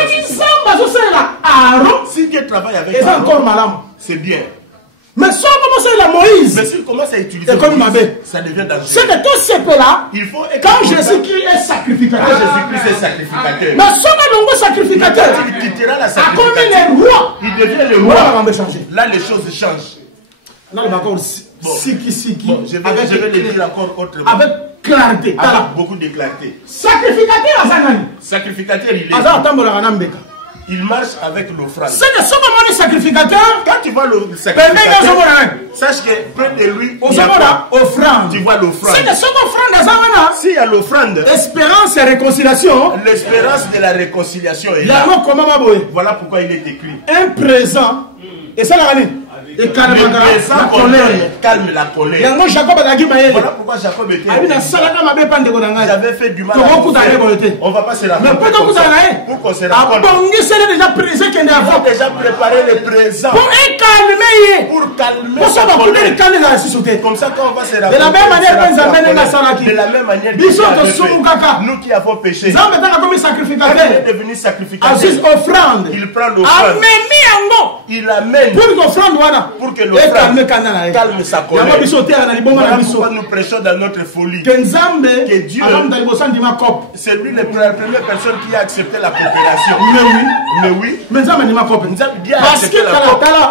Si Dieu travaille avec Aaron, c'est bien. Mais si on commence à la Moïse, mais si on commence à utiliser Moïse, ça devient dangereux. C'est que tout ce là, il faut quand Jésus-Christ est sacrificateur, Jésus-Christ est sacrificateur. Mais si on a un sacrificateur, il quittera la sacrification. Comme il est roi, il devient le roi. Là les choses changent. Là d'accord, siki. Bon, je vais le dire encore autrement. Avec clarté, avec beaucoup de clarté. Sacrificateur Azanani. Sacrificateur il est. Il marche avec l'offrande. C'est que ce moment le sacrificateur. Quand tu vois le sacrificateur, sache que près de lui, il y a offrande. Tu vois l'offrande. C'est que ce offrande, s'il y a l'offrande, espérance et réconciliation. L'espérance de la réconciliation est là. Voilà pourquoi il est écrit. Un présent. Et ça la année. Et calme la colère. Calme la colère. Voilà pourquoi Jacob était. J'avais fait du mal. On va pas se raconter. Pour qu'on se raconte. Ils ont déjà préparé le présent. Pour calmer pour calmer sa colère. Comme ça, quand on va se rappeler, de la même manière, nous qui avons péché, il est devenu sacrificateur. Il prend l'offrande. Il amène pour que l'offrande calme sa colère. Voilà pourquoi nous prêchons dans notre folie que Dieu, c'est lui la première personne qui a accepté la coopération. Mais oui. Dieu a accepté la coopération.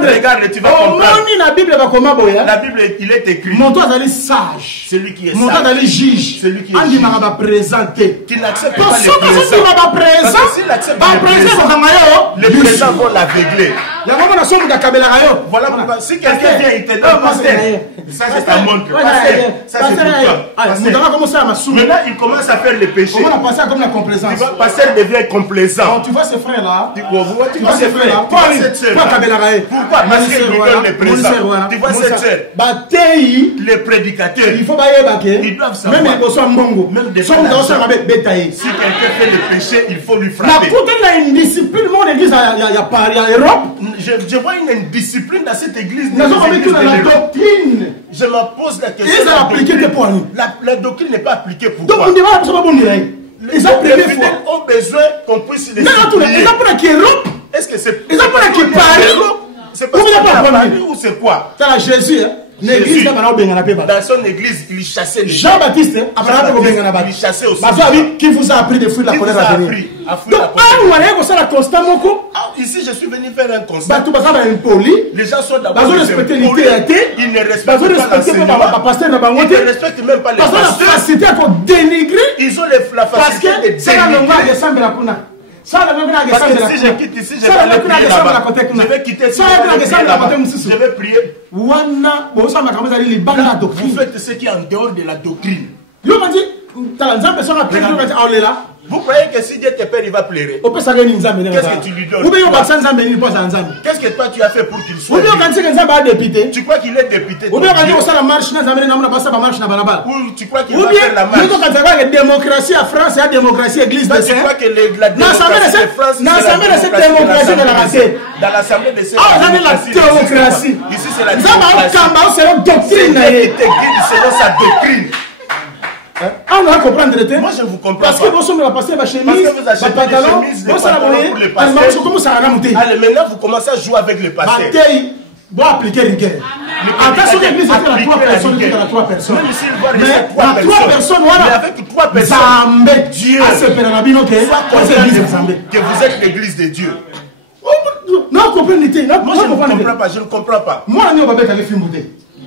Regarde, tu vas comprendre. La Bible, il est écrit. C'est lui qui est sage. C'est lui qui est juge. Qui n'accepte pas les présents. Parce que s'il accepte les présents vont l'aveugler. Voilà pourquoi, si quelqu'un vient, il te donne pasteur. Ça c'est ta montre. Ça c'est pour toi. Maintenant, il commence à faire les péchés. Pasteur devient complaisant. Tu vois ces frères-là. Tu vois ces frères. Pourquoi? Parce qu'il lui donne les présents. Tu vois cette sœur. Les prédicateurs, ils doivent savoir. Même des si quelqu'un fait le péché, il faut lui frapper. Je vois une indiscipline dans cette église. Je me pose la question. La doctrine n'est pas appliquée pour toi. Les fidèles ont besoin qu'on puisse les supplier. Est-ce que c'est pas ou c'est quoi? Jésus, l'église dans son église, il chassait les gens. Jean-Baptiste, il chassait aussi. Qui vous a appris de fuir la colère à venir? Ici, je suis venu faire un constat. Les gens sont d'abord ils ne respectent pas l'enseignement. Ils ne respectent même pas les pasteurs. Ils ont la facilité de dénigrer. Parce que si je quitte ici, je vais aller prier là-bas. Je vais quitter ici, je vais prier. Vous faites ce qui est en dehors de la doctrine. Vous croyez que si Dieu te perd, il va pleurer? Qu'est-ce que tu lui donnes? Qu'est-ce que toi tu as fait pour qu'il soit député? Tu crois qu'il est député? Ou tu crois qu'il va faire la marche? Démocratie à France et démocratie église de tu crois que la démocratie de France c'est la démocratie dans l'assemblée de la démocratie. Ici c'est la démocratie. Selon sa doctrine. On va comprendre. Moi je vous comprends parce que vous achetez la chemise, vous achetez des chemises, des pantalons pour les pasteurs. Allez, maintenant vous commencez à jouer avec les pasteurs. Bon, appliquer rigueur. Attention, l'église est à 3 personnes. Mais à 3 personnes, mais avec 3 personnes, Dieu que vous êtes l'église de Dieu. Non, comprenez. Moi je ne comprends pas. Moi, je ne comprends pas.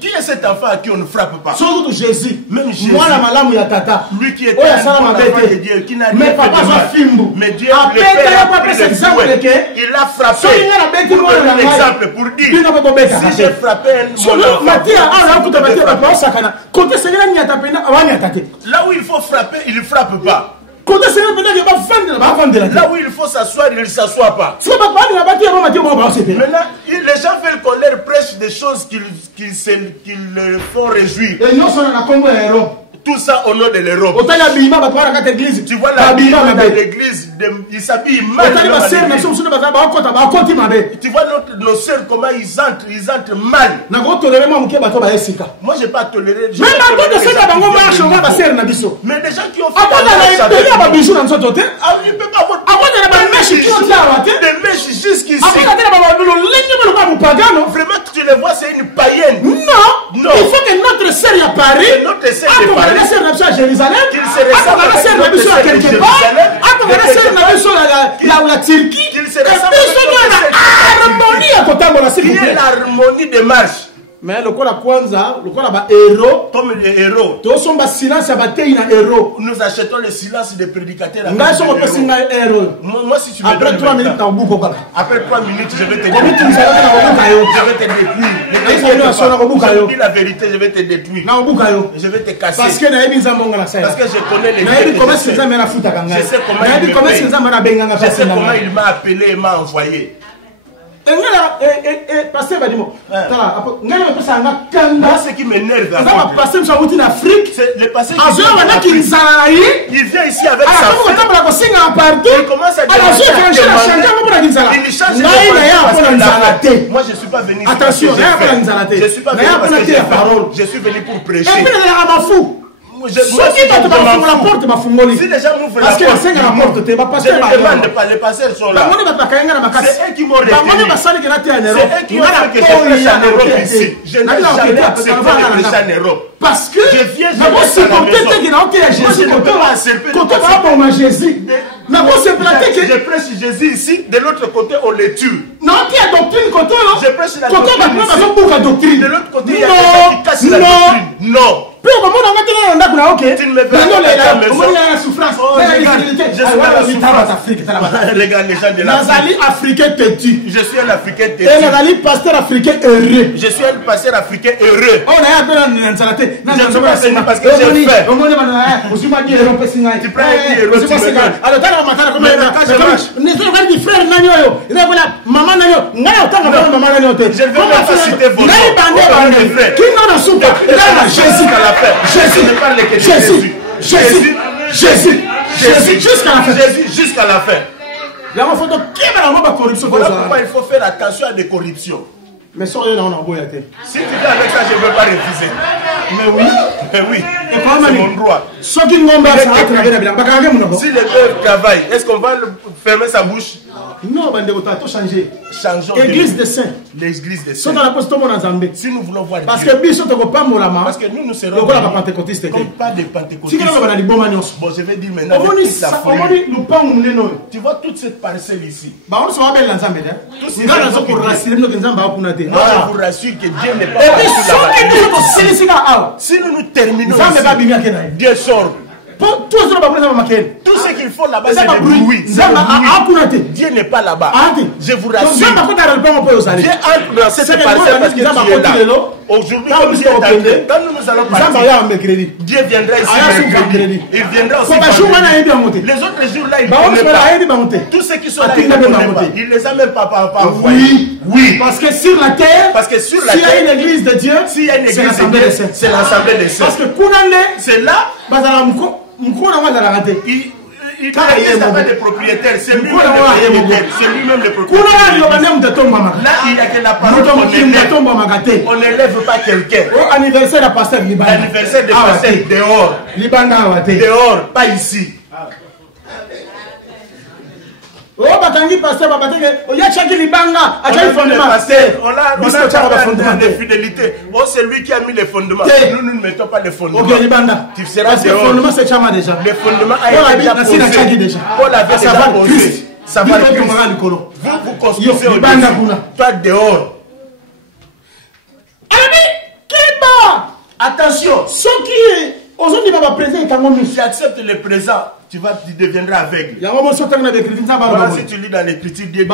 Qui est cet enfant à qui on ne frappe pas? Surtout Jésus. Même Jésus. Moi, la malamu ya tata. Lui qui était un enfant de Dieu, qui n'a rien fait de mal. Mais Dieu, le Père a pris le fouet. Il a frappé. Pour donner un exemple, pour dire, si j'ai frappé là où il faut frapper, il ne frappe pas. Là où il faut s'asseoir, il ne s'assoit pas. Maintenant, les gens veulent qu'on leur prêche des choses qu'ils leur font réjouir. Tout ça au nom de l'Europe. Tu vois l'habillement dans l'église, ils s'habillent mal. Tu vois nos sœurs comment ils entrent mal. Moi je n'ai pas toléré. Mais des gens qui ont fait il ne peut pas avoir des mèches jusqu'ici. Vraiment tu les vois, c'est une païenne. Non. Il faut que notre sœur à Paris, notre sœur de Paris, à Jérusalem, qu'il se ressemble à quelque part, la Turquie, qu'il se ressemble à l'harmonie de marche. Mais le quoi la kwanza, le quoi la héros, comme les héros. Tous sont bas silence à bataille na héros. Nous achetons le silence des prédicateurs. Moi si tu me après 3 minutes t'as beaucoup quoi. Après 3 minutes je vais te détruire. Je dis la vérité, je vais te détruire. Je vais te casser. Parce que je connais les je sais comment il m'a appelé et m'a envoyé. Pasteur va dire, Moi, ce qui m'énerve, c'est le passé il vient ici avec sa fille. Il commence à il change. Moi, je ne suis pas venu. Attention, je suis pas venu parce que j'ai parole. Je suis venu pour prêcher. Si les gens m'ouvrent la porte, je ne demande pas, les pasteurs sont là. C'est eux qui m'ont retenu. C'est eux qui ont fait que je prêche en Europe ici. Je n'ai jamais accepté de prêcher en Europe. Parce que je viens à la maison. Je prêche Jésus ici, de l'autre côté on les tue. Je prêche la doctrine. De l'autre côté il y a quelqu'un qui casse la doctrine. Non. Tu ne me verras pas à la maison. Regarde les gens de l'Afrique. Je suis un Africain têtu. Pasteur africain heureux. Je suis un pasteur africain heureux. Je ne suis pas venu parce que j'ai fait. Tu prends un héros, tu me je ne veux même pas citer vos noms. Jésus à la fin. Jésus jusqu'à la fin. Voilà pourquoi il faut faire attention à des corruptions. Mais si tu viens avec ça, je ne veux pas refuser. Mais oui. C'est mon droit. Si le peuple travaille, est-ce qu'on va fermer sa bouche? Non, changer. Changeons. Église des saints. L'église des saints. Si nous voulons voir parce Dieu. Que parce que nous serons comme pas des pentecôtistes. Bon, je vais dire maintenant avec toute la folie. Tu vois toute cette parcelle ici. Moi, je vous rassure que Dieu n'est pas là-bas. Si nous nous terminons ici, Dieu sort. Tout ce qu'il faut là-bas, c'est le bruit. Dieu n'est pas là-bas. Je vous rassure. Dieu entre dans cette parcelle parce que tu es là. Aujourd'hui, comme Dieu est entré, quand nous allons partir, Dieu viendra ici mercredi. Il viendra aussi vendredi. Les autres jours-là, il ne connaît pas. Tous ceux qui sont là, il ne connaît pas. Il ne les a même pas envoyés. Oui. Parce que sur la terre, s'il y a une église de Dieu, c'est l'assemblée des saints. Parce que c'est là. Il n'a pas de propriétaire, c'est lui-même le propriétaire. Là, il n'y a que la parole qu'on élève. On n'élève pas quelqu'un. Anniversaire de pasteur Libanda. Anniversaire de pasteur dehors. Dehors, pas ici. Oh, batangi pasteur, il y a chaque libanga, on a des fidélités. Oh, c'est lui qui a mis les fondements. Nous ne mettons pas les fondements. Ok, libanda. Tu seras dehors. Le fondement, c'est chama déjà. Le fondement a été déjà posé. Paul avait déjà posé. Ça va vous construisez au dessus. Toi dehors. Attention. Ce qui est aujourd'hui, va présenter quand même. Si tu acceptes le présent, tu deviendras aveugle. Voilà, si tu lis dans l'écriture, Dieu dit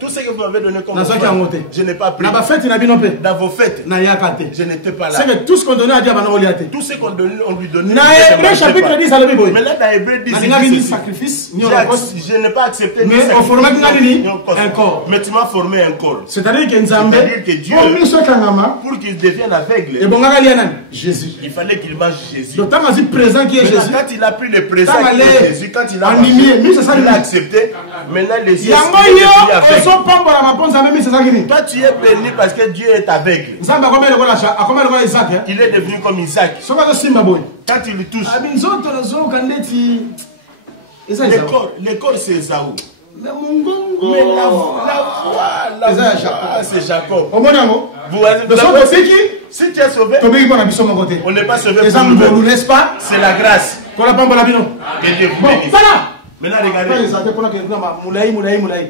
tout ce que vous m'avez donné comme offrande, je n'ai pas pris. Dans vos fêtes, je n'étais pas là. C'est tout ce qu'on donnait à Dieu. Tout ce qu'on lui donnait. Mais chapitre 10, mais là, dans Hébreux 10, je n'ai pas accepté un corps. Mais tu m'as formé un corps. C'est-à-dire que Dieu, pour qu'il devienne aveugle, Jésus. Il fallait qu'il mange Jésus. Le temps présent qui est Jésus. Quand il a pris le présent qui est Jésus, quand il a mangé, il a accepté. Maintenant, les yeux sont aveugle. Toi, tu es béni parce que Dieu est aveugle. Il est devenu comme Isaac. Quand il le touche, le corps c'est Esaü. Mais la voix, c'est Jacob. Si tu es sauvé, on n'est pas sauvé pour nous, n'est-ce pas? C'est la grâce. Que Dieu vous bénisse. Maintenant, regardez.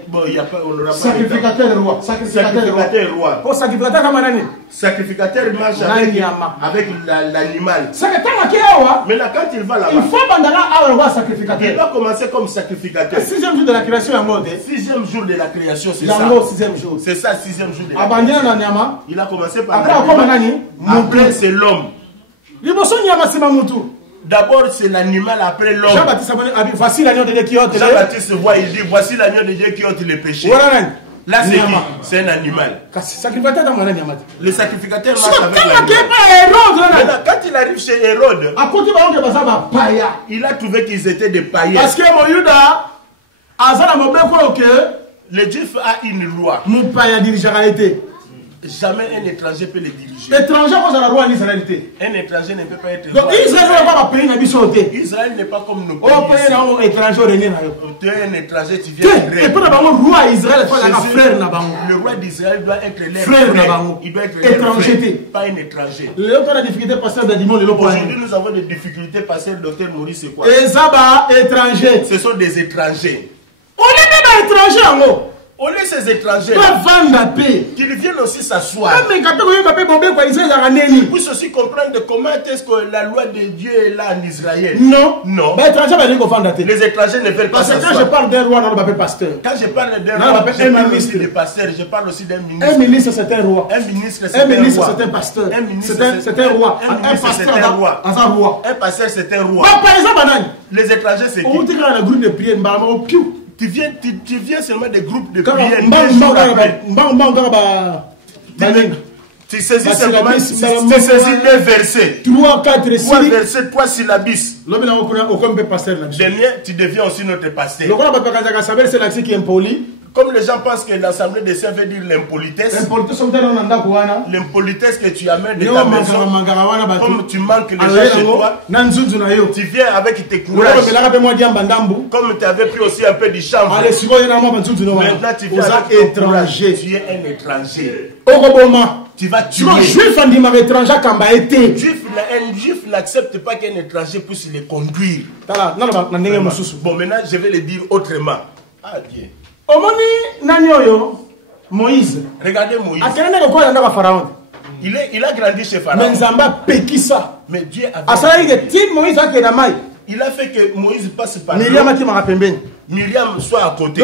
Bon, il n'y a pas, on n'aura pas. Sacrificateur roi. Sacrificateur marche avec l'animal. Mais là, quand il va là-bas, il va commencer comme sacrificateur. 6e jour de la création, 6e jour de la création, c'est ça. C'est ça, 6e jour de la création. Il a commencé par l'animal. Après, c'est l'homme. D'abord, c'est l'animal, après l'homme. Jean-Baptiste voit, il dit voici l'agneau de Dieu qui ôte Jean-Baptiste voit, il dit voici l'agneau de Dieu qui ôte les péchés. Là, c'est qui? C'est un animal. Sacrificateur dans mon animal. Le sacrificateur marche avec l'animal. Quand il arrive chez Hérode, il a trouvé qu'ils étaient des païens. Parce que Moyuda, le Juif a une loi. Mon païen dirigeant été. Jamais un étranger peut le diriger. Étranger, vous avez la loi en Israël. Un étranger ne peut pas être. Donc Israël n'est pas un pays. Israël n'est pas comme nous. Oh, pays un étranger. Tu es un étranger, tu viens. Et puis, le roi Israël, le roi d'Israël doit être frère. Il doit être étranger. Pas un étranger. Aujourd'hui, nous avons des difficultés parce que le docteur Maurice, c'est quoi? Étranger. Ce sont des étrangers. On est même étranger en haut. On est ces étrangers qu'ils viennent aussi s'asseoir. Ils puissent aussi comprendre comment est-ce que la loi de Dieu est là en Israël. Non. Non. Les étrangers ne veulent pas s'asseoir. Parce que quand je parle d'un roi, on l'appelle pasteur. Quand je parle d'un roi, je parle aussi de pasteur. Je parle aussi d'un ministre. Un ministre, c'est un roi. Un ministre, c'est un roi. Un ministre, c'est un pasteur. Un ministre, c'est un roi. Un pasteur, c'est un roi. Un pasteur, c'est un roi. Par exemple, les étrangers, c'est qui? On dit un groupe de prière, tu viens seulement des groupes de prière. Tu saisis seulement deux versets. 3, 4, 6. 3 versets, 3 syllabis. Demain, tu deviens aussi notre pasteur. Comme les gens pensent que l'assemblée des saints veut dire l'impolitesse. L'impolitesse que tu amènes de ta maison. Comme tu manques les gens chez toi. Tu viens avec tes courages. Comme tu avais pris aussi un peu du chanvre. Maintenant tu viens avec ton courage. Tu es un étranger. Tu vas tuer. Un juif n'accepte pas qu'un étranger puisse le conduire. Bon, maintenant je vais le dire autrement. Ah Dieu. Moïse. Regardez Moïse. Il a grandi chez Pharaon. Mais Dieu a il a fait que Moïse passe par l'eau. Miriam soit à côté.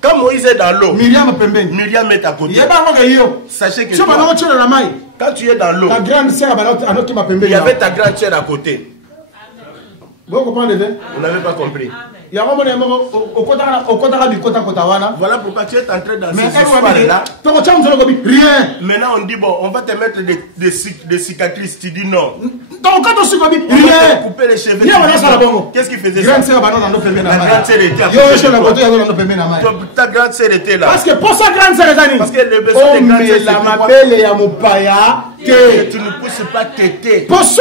Quand Moïse est dans l'eau, Miriam est à côté. Sachez que quand tu es dans l'eau, il y avait ta grande sœur à côté. Vous comprenez? Vous n'avez pas compris. Voilà pourquoi tu es entré dans ces histoires-là. Maintenant on dit bon, on va te mettre des cicatrices. Tu dis non. On va te couper les cheveux. Qu'est-ce qu'il faisait ça? La grande sœur était à côté. Ta grande sœur était là. Parce que pour sa grande sœur, parce que le besoin de grande sœur, que tu ne puisses pas t'aider. Parce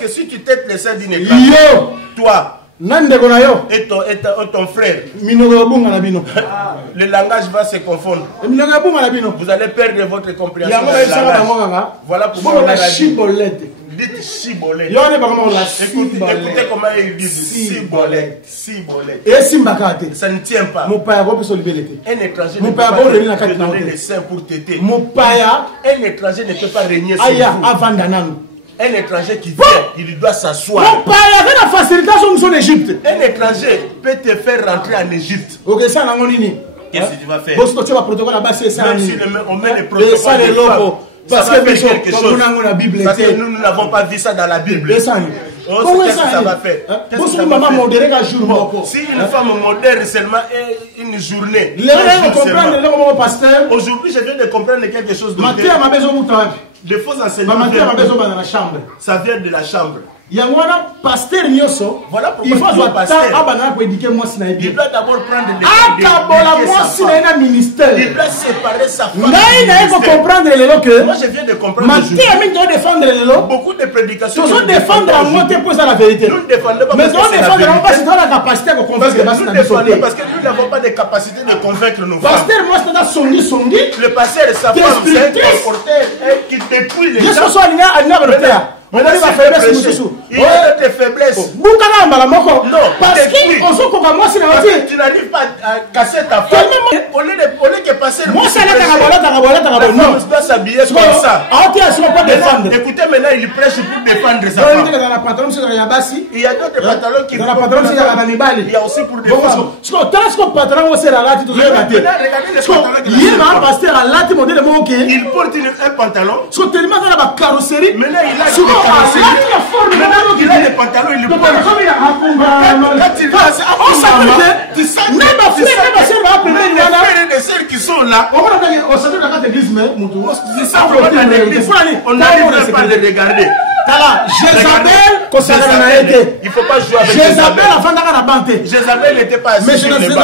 que si tu t'aides les seins d'une étranger, toi et ton frère, le langage va se confondre. Vous allez perdre votre compréhension. Voilà pourquoi on a dit. Dites chibolette. Écoutez comment ils disent cibolette. Et Simbakate. Ça ne tient pas. Un étranger ne peut pas te donner les seins pour t'aider. Un étranger ne peut pas régner sur vous. Un étranger qui vient, il doit s'asseoir. Un étranger peut te faire rentrer en Égypte. Qu'est-ce que tu vas faire? Même si on met les protocoles, parce que nous n'avons pas vu ça dans la Bible. Qu'est-ce que ça va faire? Si une femme moderne seulement une journée. Aujourd'hui, je viens de comprendre quelque chose de des faux enseignements. Ça vient de la chambre. Voilà pourquoi il faut il doit d'abord prendre il doit séparer sa femme. Moi je viens de comprendre beaucoup de prédications. Nous ne défendons pas parce que nous n'avons pas de capacité de convaincre nos femmes. Le pasteur et sa femme, c'est un transporteur qui détruit les gens. Il y a des faiblesses. Non, parce que tu n'arrives pas à casser ta femme. Au lieu que passer, la femme doit s'habiller comme ça. Écoutez, maintenant, il prêche pour défendre sa femme. Il y a d'autres pantalons qui prêchent. Il y a aussi pour défendre. Regardez les pantalons. Il porte un pantalon. Maintenant, il a des carrosseries. Maintenant, il a des pantalons. Il porte. Tu sais des sœurs qui sont là. C'est ça, on n'arrive pas à les regarder. Jézabel, il ne faut pas jouer avec Jézabel. Jézabel n'était pas assise sur le banc.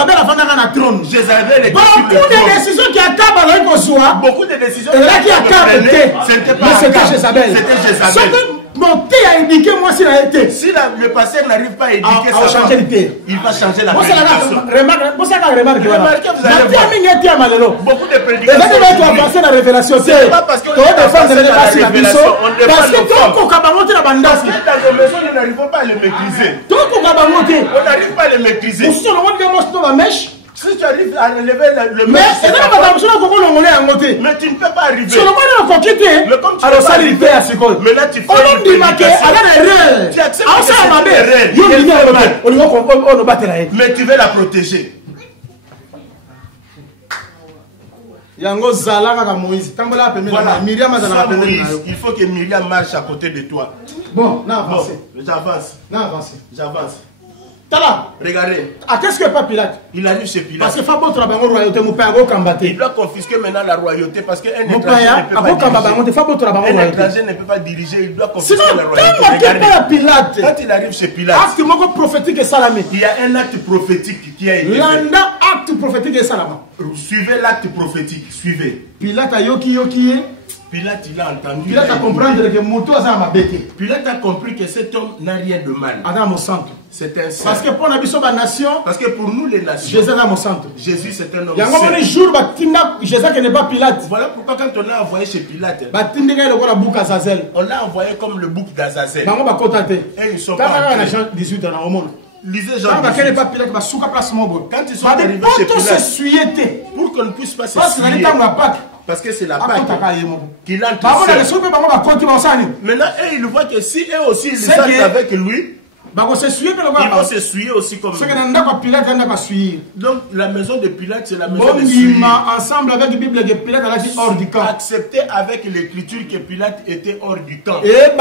Jézabel était beaucoup de décisions qui accablent beaucoup de décisions qui accablent. Mais c'était Jézabel. Mon thé a indiqué moi s'il a été. Si le pasteur n'arrive pas à indiquer ça, il va changer la prédication. Remarquez, vous allez voir. Beaucoup de prédicateurs. C'est pas parce qu'on défend la révélation, on défend parce que dans nos maisons, nous n'arrivons pas à les maîtriser. On n'arrive pas à les maîtriser. Si tu arrives à relever le mais tu ne peux pas arriver. Alors ça lui fait à ce col. Mais là tu fais une prédication. Tu acceptes que c'est une erreur. Mais tu veux la protéger. Voilà. Il faut que Myriam marche à côté de toi. Bon, j'avance. Tala. Regardez. Qu'est-ce que pas Pilate? Il arrive chez Pilate. Parce que Fabo travaille en royauté, mon père a combattu. Il doit confisquer maintenant la royauté parce qu'un étranger ne peut pas diriger. Il doit confisquer la royauté. Quand il arrive chez Pilate, il y a un acte prophétique qui a été fait. Suivez l'acte prophétique. Suivez. Pilate a yoki. Pilate, il a entendu. Pilate a compris que moto a ma bête. Pilate a compris que cet homme n'a rien de mal. Adam au centre. C'est un saint. Parce que pour la nation, parce que pour nous les nations, Jésus est au centre. Jésus c'est un homme saint. Il y a un jour Jésus qui n'est pas Pilate. Voilà pourquoi quand on l'a envoyé chez Pilate, on l'a envoyé comme le bouc d'Azazel. Et ils sont pas entrés. 18 ans au monde. Lisez Jean 18. Quand ils sont arrivés chez Pilate, pour qu'on ne puisse pas s'essuyer, parce que c'est la Pâque qu'il entre. Maintenant, ils voient que si eux aussi ils sont avec lui, ils vont s'essuyer aussi comme lui. Donc la maison de Pilate, c'est la maison de Suie. Ensemble avec la Bible que Pilate a dit hors du camp. Accepté avec l'écriture que Pilate était hors du camp. Et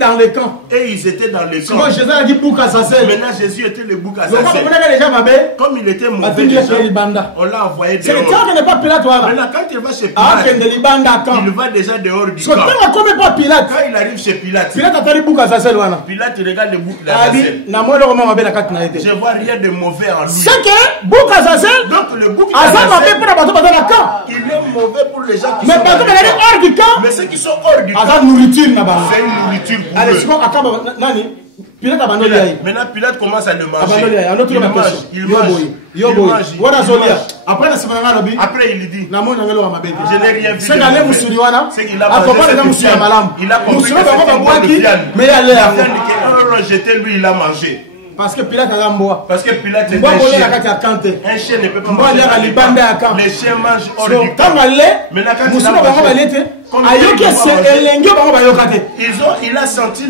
dans le camp. Et ils étaient dans le camp. Jésus a dit bouc à Zazel. Maintenant Jésus était le bouc à Zazel. Comme il était mauvais, on l'a envoyé dehors. Maintenant quand il va chez Pilate, il va déjà dehors du camp. Quand il arrive chez Pilate, Pilate regarde le bouc d'Azazel. Je vois rien de mauvais en lui. C'est que Bouc Azazel, donc le bouc d'Azazel, il est mauvais pour les gens qui sont hors du camp. Mais ceux qui sont hors du camp, c'est une nourriture pour eux. Maintenant Pilate commence à le manger. Il mange. Après il dit, je n'ai rien vu. C'est qu'il a mangé. Il a compris que c'était bon de viande. Lui, il a mangé. Parce que Pilate a bois. Parce que Pilate est un chien ne peut pas manger. Les chiens mangent hors du camp. Maintenant quand il a senti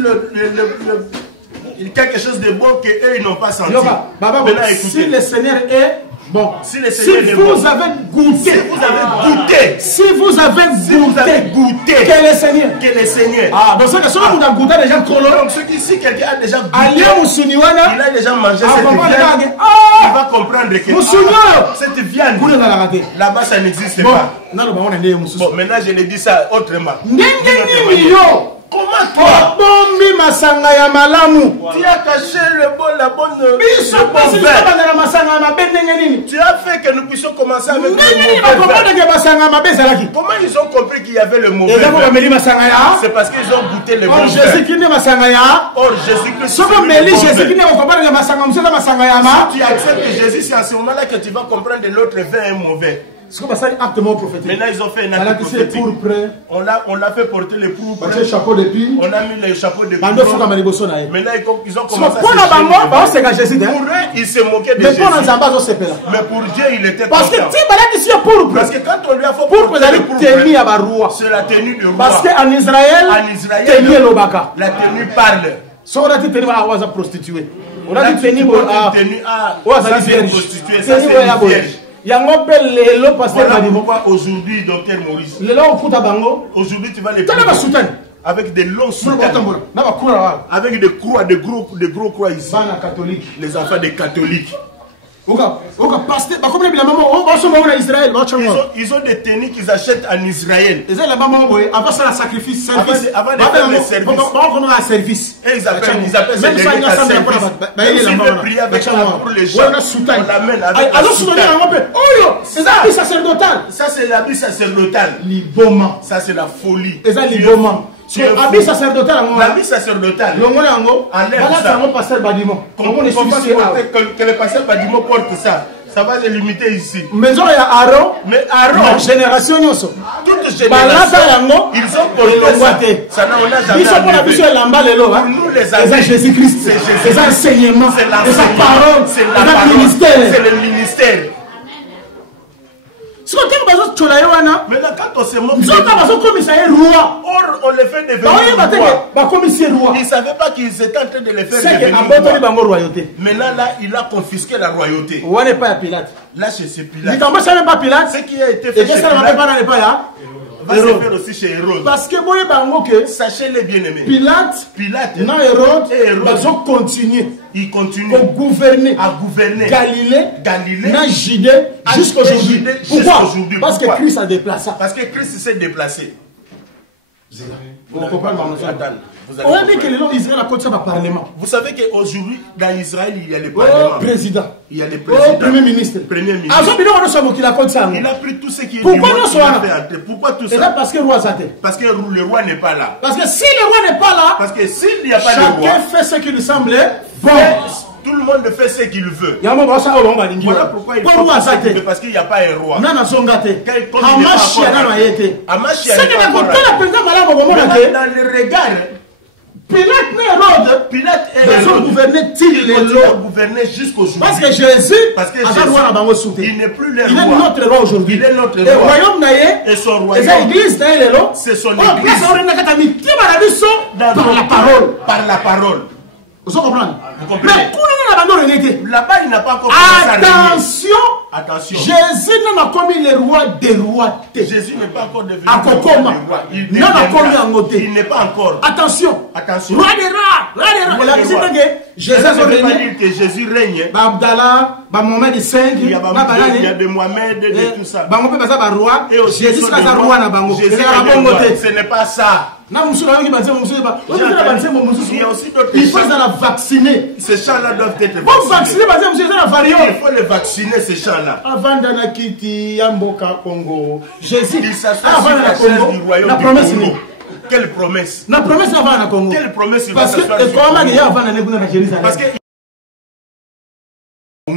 quelque chose de bon qu'eux ils n'ont pas senti. Si le Seigneur est bon, si vous avez goûté, que le Seigneur. Donc ceux qui ont goûté déjà donc si quelqu'un a déjà goûté, il a déjà mangé cette viande, il va comprendre que cette viande là-bas ça n'existe pas. Bon, maintenant je le dis ça autrement. Comment toi tu as caché la bonne tu as fait que nous puissions commencer avec le mauvais verre. Comment ils ont compris qu'il y avait le mauvais verre? C'est parce qu'ils ont goûté le bon verre. Or Jésus-Christ, si tu acceptes que Jésus, c'est à ce moment-là que tu vas comprendre que l'autre vin est mauvais. Ce qu'on va faire acte prophétique. Maintenant, ils ont fait un acte prophétique. On l'a fait porter les pourpres. Chapeau d'épines. On a mis les chapeaux d'épines. Maintenant, ils ont commencé à se changer. Pour eux, ils se moquaient de Jésus. Mais pour Dieu, il était parce content. Parce que quand on lui a fait porter les pourpres, c'est la tenue du roi. Parce qu'en Israël, la tenue parle. Si on a dit tenue à prostituée. On a dit tenue à prostituée. Ça, c'est une vierge. Voilà pourquoi aujourd'hui, docteur Maurice, aujourd'hui tu vas les prendre avec des longs soutanes, avec des croix, des gros croix ici. Les enfants des catholiques. Ils ont des tenues qu'ils achètent en Israël. Avant ça, le sacrifice. Avant de faire le service. Et ils appellent ça les services. S'il veut prier avec pour les gens, on l'amène avec la soutane. Ça, c'est l'habit sacerdotal. Ça, c'est la folie. L'habit sacerdotal. Enlève ça. Que le pasteur Badimo porte ça. Ça va se limiter ici. Mais Aaron, génération, toute génération, ils ont porté ça. Ça n'a jamais arrivé. Pour nous les amis, Jésus-Christ, c'est l'enseignement, c'est la parole, c'est le ministère. Maintenant, quand on se moque, on les fait devenir rois. Ils ne savaient pas qu'ils étaient en train de les faire devenir rois. Maintenant, là, il a confisqué la royauté. Là, chez Pilate. Ce qui a été fait chez Pilate va se faire aussi chez Hérode. Parce que sachez-les bien-aimés. Pilate non Hérode, il continue à gouverner Galilée, Judée jusqu'aujourd'hui. Pourquoi? Parce que Christ a déplacé. Parce que Christ s'est déplacé. Vous comprenez? On a dit que les gens d'Israël apportent un parlement. Vous savez qu'aujourd'hui, dans Israël, il y a les parlements. Président. Il y a les présidents. Premier ministre. Il a pris tout ce qui est pourquoi du monde. Pourquoi tout ça? Parce que le roi Parce que le roi n'est pas là. Parce que si le roi n'est pas là, parce que s'il n'y a pas de roi, chacun fait ce qui lui semble bon. Tout le monde fait ce qu'il veut. Voilà pourquoi il faut parce qu'il n'y a pas un roi. Dans le regard, Pilate et Hérode gouverner jusqu'aujourd'hui. Parce que Jésus, il n'est plus le roi. Il est notre roi aujourd'hui. Il est notre roi. royaume et son royaume. C'est son église. Par la parole. Vous comprenez? Mais là-bas, il n'a pas encore Attention. Jésus n'a pas commis le roi des rois. Jésus n'est pas encore devenu roi. Il n'est pas encore. Attention. Roi des rois. Jésus règne. Abdallah, Mohamed V, il y a de Mohamed, de tout ça. Et aussi Jésus, ce n'est pas ça. Il faut les vacciner. Ces gens-là doivent être vaccinés. Il faut les vacciner, ces gens-là. Avant d'Anakiti, Yamboka, Congo, Jésus, il s'assoit sur la chaise du royaume du Congo. Quelle promesse? La promesse avant la Congo. Quelle promesse il va parce que parce que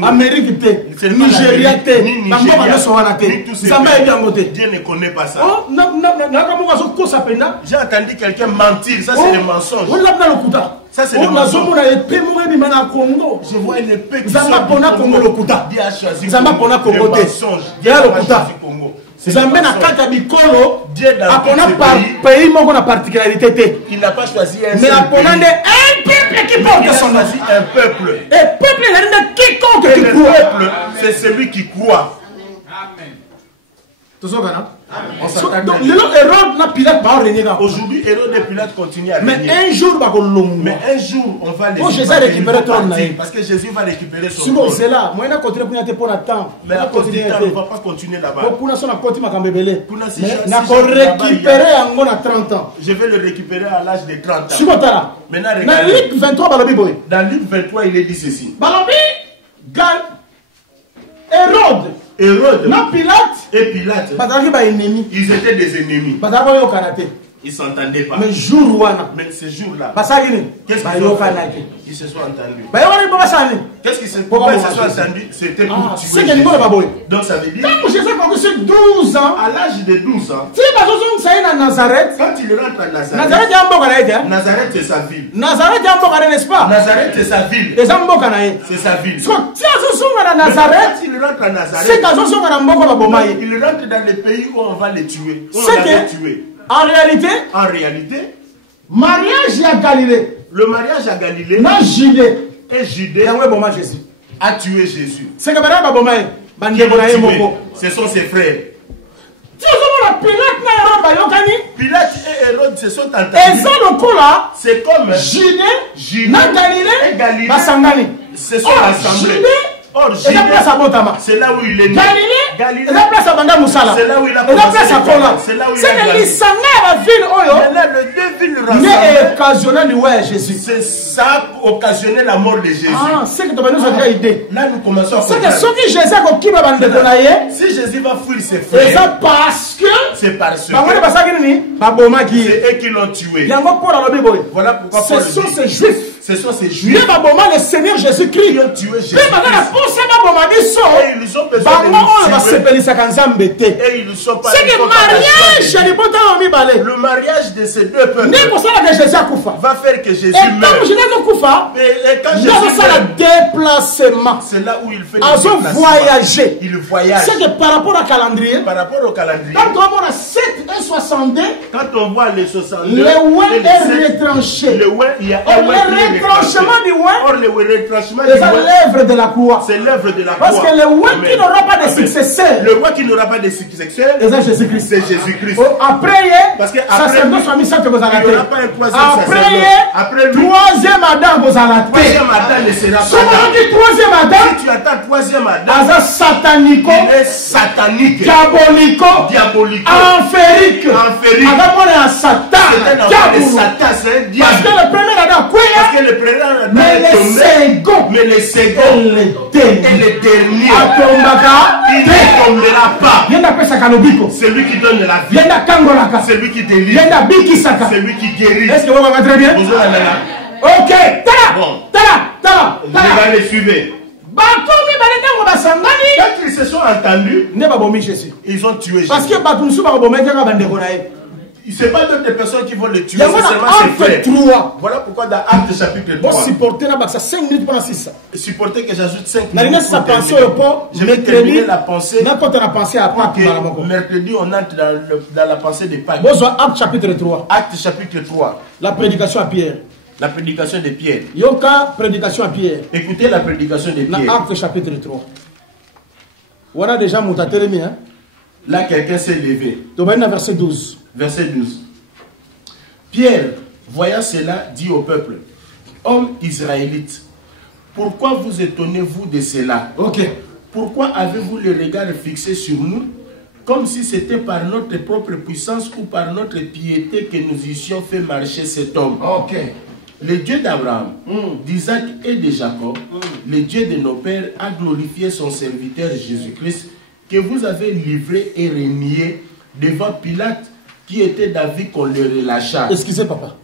Amérique, Nigeria, Dieu ne connaît pas ça. J'ai entendu quelqu'un mentir, ça c'est des mensonges. Ça c'est des mensonges. Je vois une épée qui sort du Congo. Dieu a choisi des mensonges. Dieu a choisi du Congo. Zambé na kata bikolo apona pays moko na particularité. Il n'a pas choisi un mais apona un peuple qui porte son nom. Un peuple. Et peuple il est quiconque qui croit. Peuple, c'est celui qui croit. Amen. Donc Hérode n'a Pilate pas régné. Aujourd'hui Hérode et Pilate continuent à régner. Mais un jour on va les récupérer ton nom. Parce que Jésus va récupérer son trône. C'est là. Moi, je vais continuer pour le temps. Mais à cause du temps, on ne va pas continuer là-bas. Je vais le récupérer à l'âge de 30 ans. Maintenant, regardez. Dans Luc 23, il est dit ceci. Hérode, non Pilate et Pilate, ils étaient des ennemis. Ils ne s'entendaient pas. Mais jour wana. Mais ce jour-là. Qu'est-ce qu'ils ont fait? Ils se sont entendus. Qu'est-ce qu'ils se sont entendus? C'était pour tuer Jésus. Donc ça veut dire. Quand Jésus a 12 ans. À l'âge de 12 ans. Nazareth. Quand il rentre à Nazareth. Nazareth c'est sa ville. Nazareth n'est-ce pas? Nazareth c'est sa ville. C'est sa ville. Quand il rentre à Nazareth. Il rentre dans le pays où on va les tuer. En réalité, mariage à Galilée. Le mariage à Galilée. Et Judée a tué Jésus. C'est que ce sont ses frères. Pilate et Hérode se sont entendus. C'est comme Judée et Galilée se sont rassemblés. Or, c'est là où il est né. Galilée, c'est là où il a commencé. C'est là où il a grandi. C'est ça a occasionné la mort de Jésus. Là, nous commençons à comprendre. Si Jésus va fuir ses frères, c'est parce que c'est eux qui l'ont tué. Voilà pourquoi Paul dit. Ce sont ces Juifs le Seigneur Jésus-Christ qui ont tué Jésus. Et ils ont besoin de et ils ne sont pas le mariage de ces deux peuples va faire que Jésus meurt. Et quand Jésus meurt, c'est là où il fait le voyager. Il voyage. C'est que par rapport au calendrier, quand on voit 7 et 62, quand on voit les 62, le ouin est retranché. Il y a un retranchement du ouin. Or, le retranchement c'est l'œuvre de la croix. C'est l'œuvre de la croix. Parce que le ouin qui n'aura pas de successeur, le roi qui n'aura pas de successeur, c'est Jésus-Christ. C'est Jésus-Christ. Après, parce que après, il n'y aura pas un troisième sacerdoce. Après lui, troisième Adam vous allez. Troisième Adam ne sera pas là. Troisième Adam, si tu attends troisième Adam, satanico, il est satanique, diabolico, enférique. Adam est un Satan. C'est un diable. Parce que le premier Adam, parce que le premier Adam est tombé, mais le second et le dernier, il ne tombera pas. C'est lui qui donne la vie. C'est lui qui délivre. C'est lui qui guérit. Est-ce que vous m'entendez très bien? Ok. Je vais les suivre. Quand ils se sont entendus, ils ont tué Jésus. Parce que ce n'est pas d'autres personnes qui vont le tuer, c'est seulement ses frères. Voilà pourquoi dans Actes chapitre 3, supporter que j'ajoute 5 minutes pour terminer. Je vais terminer la pensée. Mercredi, on entre dans la pensée de Pâques. Actes chapitre 3. Actes chapitre 3. La prédication à Pierre. La prédication de Pierre. Yoka, prédication à Pierre. Écoutez la prédication de Pierre. Actes chapitre 3. On a déjà monté, hein? Là, quelqu'un s'est levé. Verset 12. Verset 12. Pierre, voyant cela, dit au peuple: Hommes israélites, pourquoi vous étonnez-vous de cela? Pourquoi avez-vous le regard fixé sur nous, comme si c'était par notre propre puissance ou par notre piété que nous eussions fait marcher cet homme? Le Dieu d'Abraham, d'Isaac et de Jacob, le Dieu de nos pères, a glorifié son serviteur Jésus-Christ, que vous avez livré et renié devant Pilate, qui était d'avis qu'on le relâcha. Excusez, papa.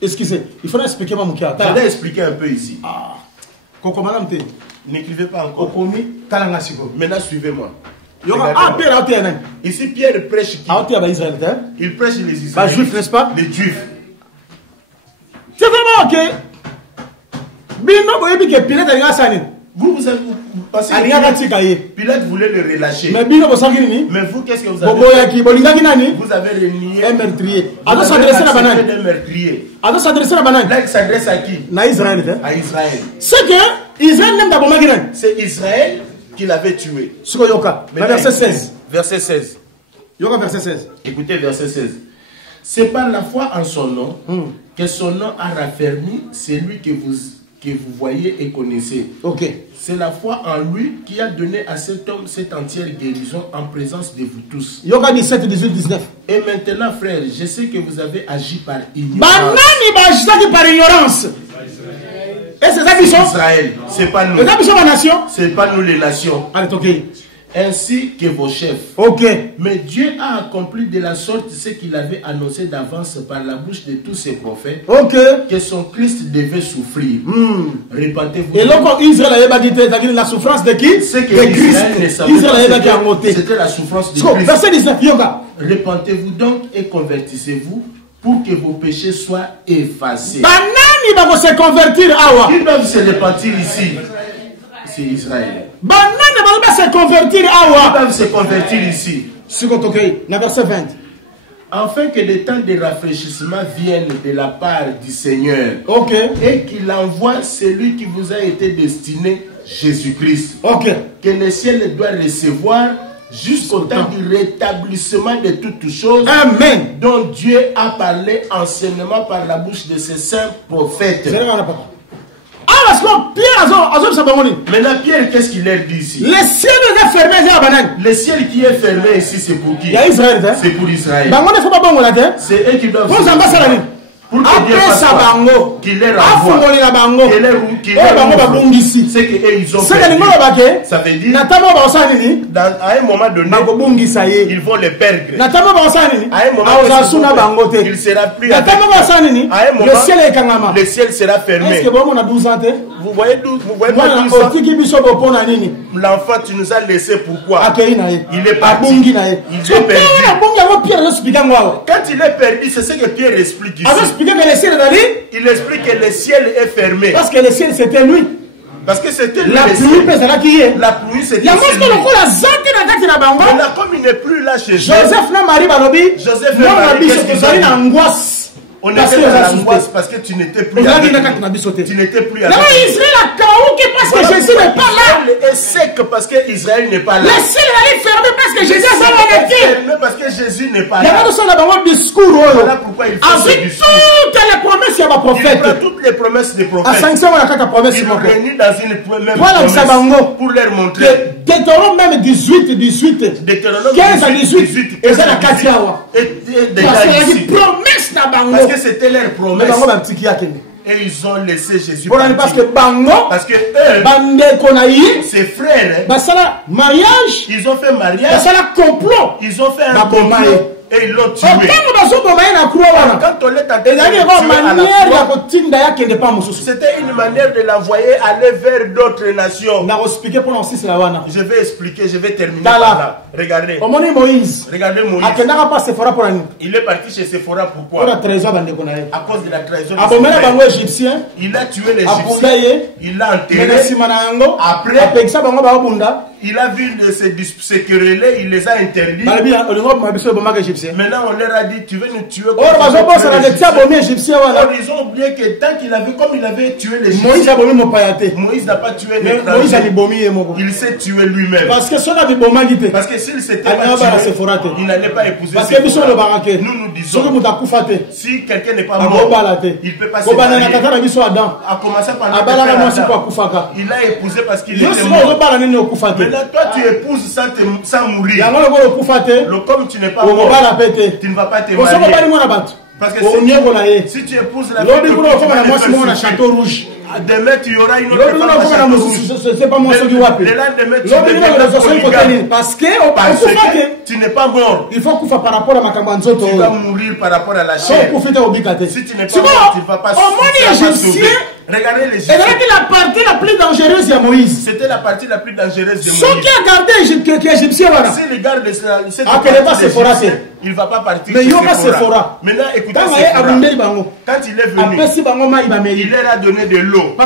Excusez. Il faudrait expliquer mon cas. Je vais expliquer un peu ici. N'écrivez pas encore. Maintenant, suivez-moi. Ici, Pierre prêche qui? Il prêche les Israélites. Les Juifs, n'est-ce pas? Les Juifs. C'est vraiment ok. Vous avez passé. Pilate voulait le relâcher. Mais vous, qu'est-ce que vous avez fait? Vous avez renié un meurtrier. Là, il s'adresse à qui? À Israël. C'est que Israël c'est Israël qui l'avait tué. Verset 16. Verset 16. Verset 16. Écoutez, verset 16. C'est par la foi en son nom que son nom a raffermi celui que vous voyez et connaissez. C'est la foi en lui qui a donné à cet homme cette entière guérison en présence de vous tous. 17, 18, 19. Et maintenant, frères, je sais que vous avez agi par ignorance. Et c'est ça qui sont Israël, c'est pas nous. C'est pas nous les nations. ainsi que vos chefs. Ok. Mais Dieu a accompli de la sorte ce qu'il avait annoncé d'avance par la bouche de tous ses prophètes. Ok. Que son Christ devait souffrir. Répentez-vous. Et là, quand Israël a dit la souffrance de qui? C'est que de Christ. Israël a dit c'était la souffrance de Christ. Verset 19, Répentez-vous donc et convertissez-vous pour que vos péchés soient effacés. Banani va se convertir awa. Ils doivent se repentir ici. C'est Israël. Banani va se convertir awa. Ils doivent se convertir ici. Verset 20. Afin que des temps de rafraîchissement viennent de la part du Seigneur. Ok. Et qu'il envoie celui qui vous a été destiné, Jésus-Christ. Ok. Que le ciel doit recevoir jusqu'au temps du rétablissement de toutes choses. Amen. Dont Dieu a parlé anciennement par la bouche de ses saints prophètes. Maintenant, Pierre, qu'est-ce qu'il leur dit ici? Le ciel est fermé. Le ciel qui est fermé ici, c'est pour qui? C'est pour Israël. C'est eux qui doivent. Pour que Dieu fasse quoi? Qu'il les renvoie. C'est qu'ils ont perdu. Ça veut dire, à un moment donné, ils vont les perdre. À un moment donné, il sera plus avec eux. À un moment, le ciel sera fermé. Vous voyez d'où? Vous voyez pas d'où ça? L'enfant, tu nous as laissé pourquoi? Il est parti. Il est perdu. Quand il est perdu, c'est ce que Pierre explique ici. Il explique que le ciel est fermé. Parce que le ciel c'était lui. Parce que c'était lui. La pluie, la pluie c'était lui. Maintenant, comme il n'est plus là chez Joseph n'a Marie Balobi. Joseph n'a Marie, qu'est-ce qu'il a dit? On était dans l'angoisse parce que tu n'étais plus avec nous. Tu n'étais plus avec nous. Israël a caoutché parce que Jésus n'est pas là. Israël est sec parce que Israël n'est pas là. Le ciel est fermé parce que Jésus est fermé parce que Jésus n'est pas là. Voilà pourquoi il fait ce discours. Toutes les promesses, il y a ma prophète. Toutes les promesses des prophètes. Il nous réunit dans une promesse pour leur montrer. Deutéronome même 18. 15 à 18. Et c'est la Katiawa. Promesse na bango. Parce que c'était leur promesse. Et ils ont laissé Jésus partir. Parce que eux, ses frères, mariage, ils ont fait mariage, complot, ils ont fait un complot et ils l'ont tué. Quand on est tenté c'était une manière de l'envoyer aller vers d'autres nations. Je vais expliquer, je vais terminer par là. Regardez. Regardez Moïse. Il est parti chez Séphora pourquoi? À cause de la trahison. Il a tué les Égyptiens. Il l'a enterré. Après, il a vu se quereller, il les a interdits. Maintenant, on leur a dit, tu veux nous tuer. Or, ils ont oublié que tant qu'il avait, comme il avait tué les Égyptiens, Moïse n'a pas tué les étrangers. Il s'est tué lui-même. Parce que s'il s'était pas tué, il n'allait pas épouser Séphora. Nous nous disons, si quelqu'un n'est pas mort, il peut pas se marier. A commencer par notre père Adam. Il a épousé parce qu'il était mort. Maintenant, toi, tu épouses sans mourir. Comme tu n'es pas mort, tu ne vas pas te marier. Parce que si tu épouses la fille de Château Rouge, demain tu y auras une autre femme. Le lendemain tu deviendras parce que tu n'es pas mort. Il faut qu'on fasse par rapport à ma tu vas mourir par rapport à la chair. Si tu n'es pas mort, tu ne vas pas sauver. Regardez les Égyptiens. C'était la partie la plus dangereuse de Moïse. C'était la partie la plus dangereuse de Moïse. Ceux qui a gardé l'Égyptien, voilà. Si les gardes de cette partie, il ne va pas partir. Mais il y aura Séphora. Maintenant, écoutez Séphora. Quand il est venu, il leur a donné de l'eau.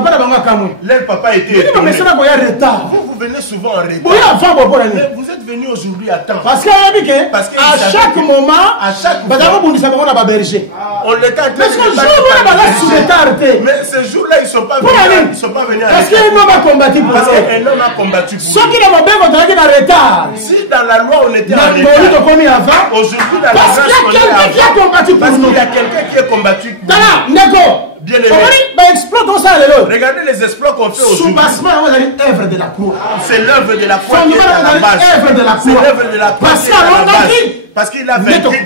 Leur papa était étonné. Vous venez souvent en retard. Mais vous êtes venus aujourd'hui à temps. Parce qu'à chaque moment, on l'état en train de mais ce jour-là, ils ne sont pas venus. Ils sont pas venus parce qu'un homme a combattu pour ça. Un homme a combattu pour ça. Si dans la loi on était en retard, aujourd'hui dans la grâce on est avant. Parce qu'il y a quelqu'un qui a combattu pour nous. Bien aimé. Regardez les exploits qu'on fait aujourd'hui. C'est l'œuvre de la croix qui est à la base. C'est l'œuvre de la croix qui est à la base. Parce qu'il a vaincu.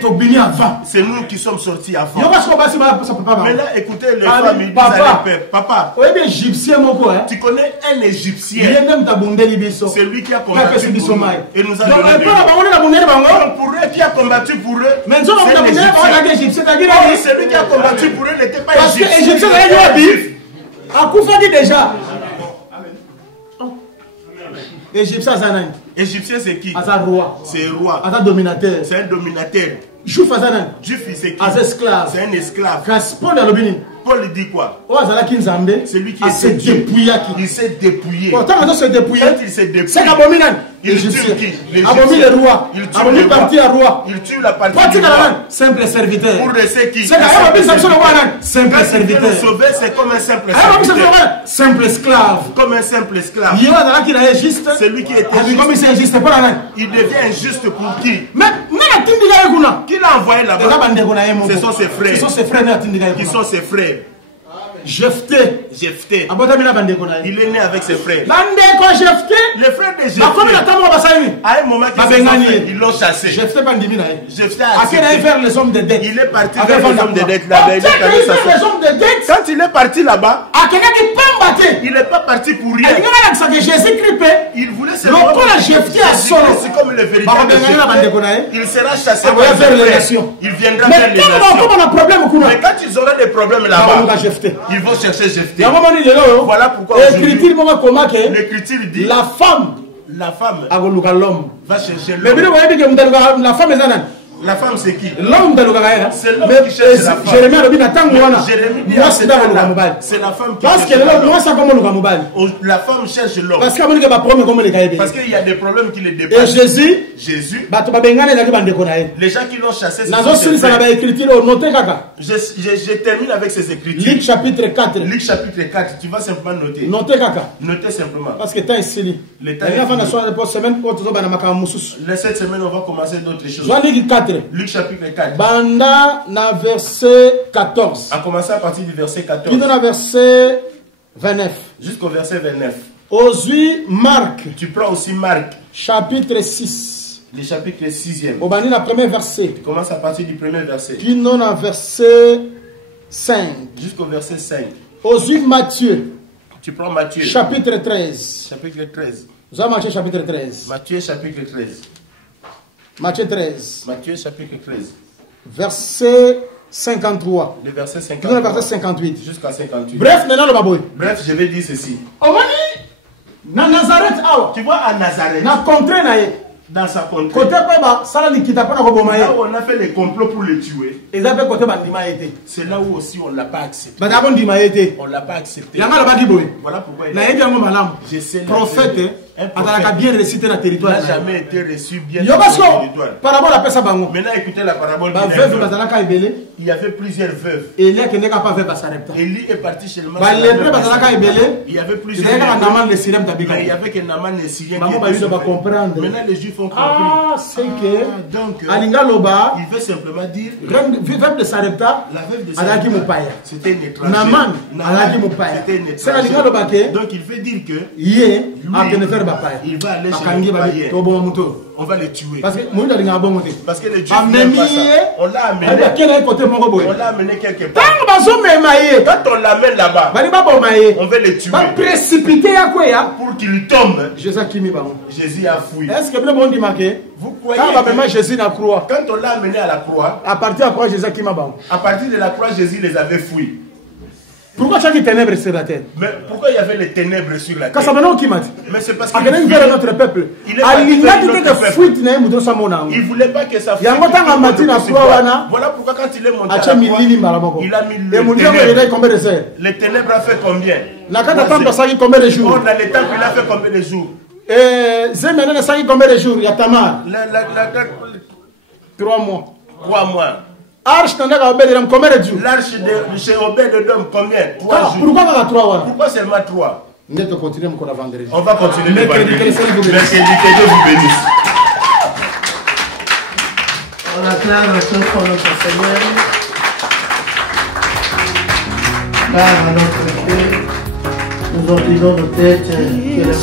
C'est nous qui sommes sortis avant. Maintenant, écoutez les femmes, ils disent à leur père, papa, tu connais un Égyptien. C'est lui qui a combattu pour nous. Et nous allons pour eux qui a combattu pour eux. Celui qui a combattu pour eux n'était pas Égyptien. Déjà. Égyptien c'est qui? C'est roi. C'est roi. C'est dominateur. C'est un dominateur. Juif c'est qui? C'est un esclave. Paul dit quoi? C'est lui qui s'est dépouillé. Il s'est dépouillé. Quand il s'est dépouillé, c'est abominable. Il tue qui? Le roi. Il tue le parti à roi. Il tue la partie du roi. Simple serviteur. Pour laisser qui? Simple serviteur. Le sauver, c'est comme un simple serviteur. Simple esclave. Comme un simple esclave. C'est lui qui était juste. Il devient injuste pour qui? Qui l'a envoyé là-bas? Ce sont ses frères. Qui sont ses frères. Jephté. Il est né avec ses frères. Les frères de Jephté. À un moment ils l'ont chassé. Jephté a vers les hommes de dette. Il est parti vers les hommes de dette. Quand il est parti là-bas, il n'est pas parti pour rien. Il voulait se rendre comme le véritable Jephté. Il sera chassé vers les nations. Il viendra vers les nations. Mais quand ils auront des problèmes là-bas, ils vont chercher Jephté. Voilà pourquoi l'Écriture dit la femme va chercher l'homme. La femme c'est qui? L'homme c'est l'homme qui cherche la femme. Jérémie c'est la femme qui cherche l'homme. La femme cherche l'homme. Parce qu'il y a des problèmes qui les dépassent. Et Jésus, les gens qui l'ont chassé, je termine avec ces écritures. Luc chapitre 4. Tu vas simplement noter. Notez simplement. Parce que temps est fini. Cette semaine on va commencer d'autres choses. Luc chapitre 4. Banda na verset 14. A commencé à partir du verset 14. Puis dans le verset 29. Jusqu'au verset 29. Aujourd'hui, Marc. Tu prends aussi Marc. Chapitre 6. Le chapitre 6e. Au bani la premier verset. Tu commences à partir du premier verset. Puis dans le verset 5. Jusqu'au verset 5. Aujourd'hui, Matthieu. Tu prends Matthieu. Chapitre 13. Chapitre 13. Vous avez marché chapitre 13. Matthieu chapitre 13. Matthieu 13. Matthieu chapitre 13. Verset 53. Le verset 53. Le verset 58. Jusqu'à 58. Bref, je vais dire ceci. Tu vois à Nazareth. Dans sa contrée. Là où on a fait les complots pour le tuer. C'est là où aussi on ne l'a pas accepté. On ne l'a pas accepté. Voilà pourquoi je sais prophète. Un prophète bien récité dans le territoire. Il n'a jamais été reçu bien dans le territoire. Maintenant écoutez la parabole. Il y avait plusieurs veuves. Élie est parti chez le maître. Il y avait plusieurs veuves. Mais il y avait que Naman et Syrien qui étaient sauvés. Maintenant les Juifs ont compris. Donc il veut simplement dire la veuve de Sarepta, c'était une étrangère. C'était une étrangère. Donc il veut dire que il va aller chez le païen. On va le tuer. Parce que les Juifs n'aiment pas ça. On l'a amené. On l'a amené quelque part. Quand on l'amène là-bas, on va le tuer. Pour qu'il tombe. Jésus a fui. Est-ce que vous croyez que Jésus n'a croix? Quand on l'a amené à la croix, à partir de la croix, Jésus les avait fouillés. Pourquoi il y a des ténèbres sur la terre? Mais pourquoi il y avait les ténèbres sur la terre? Mais c'est parce qu'il voulait notre peuple. Il ne voulait pas que ça fuite. Voilà pourquoi quand il est monté à la croix, il a mis le ténèbre. Les ténèbres a fait combien? Dans le temple, il a fait combien de jours? Combien de jours? Il y a Tamar. 3 mois. 3 mois. L'arche de chez Obed-Edom, combien? 3 jours. Pourquoi seulement 3? On va continuer le vendredi. Mercredi, que Dieu vous bénisse. On acclame pour notre Seigneur. Car à notre Dieu, nous ordonnons nos têtes que la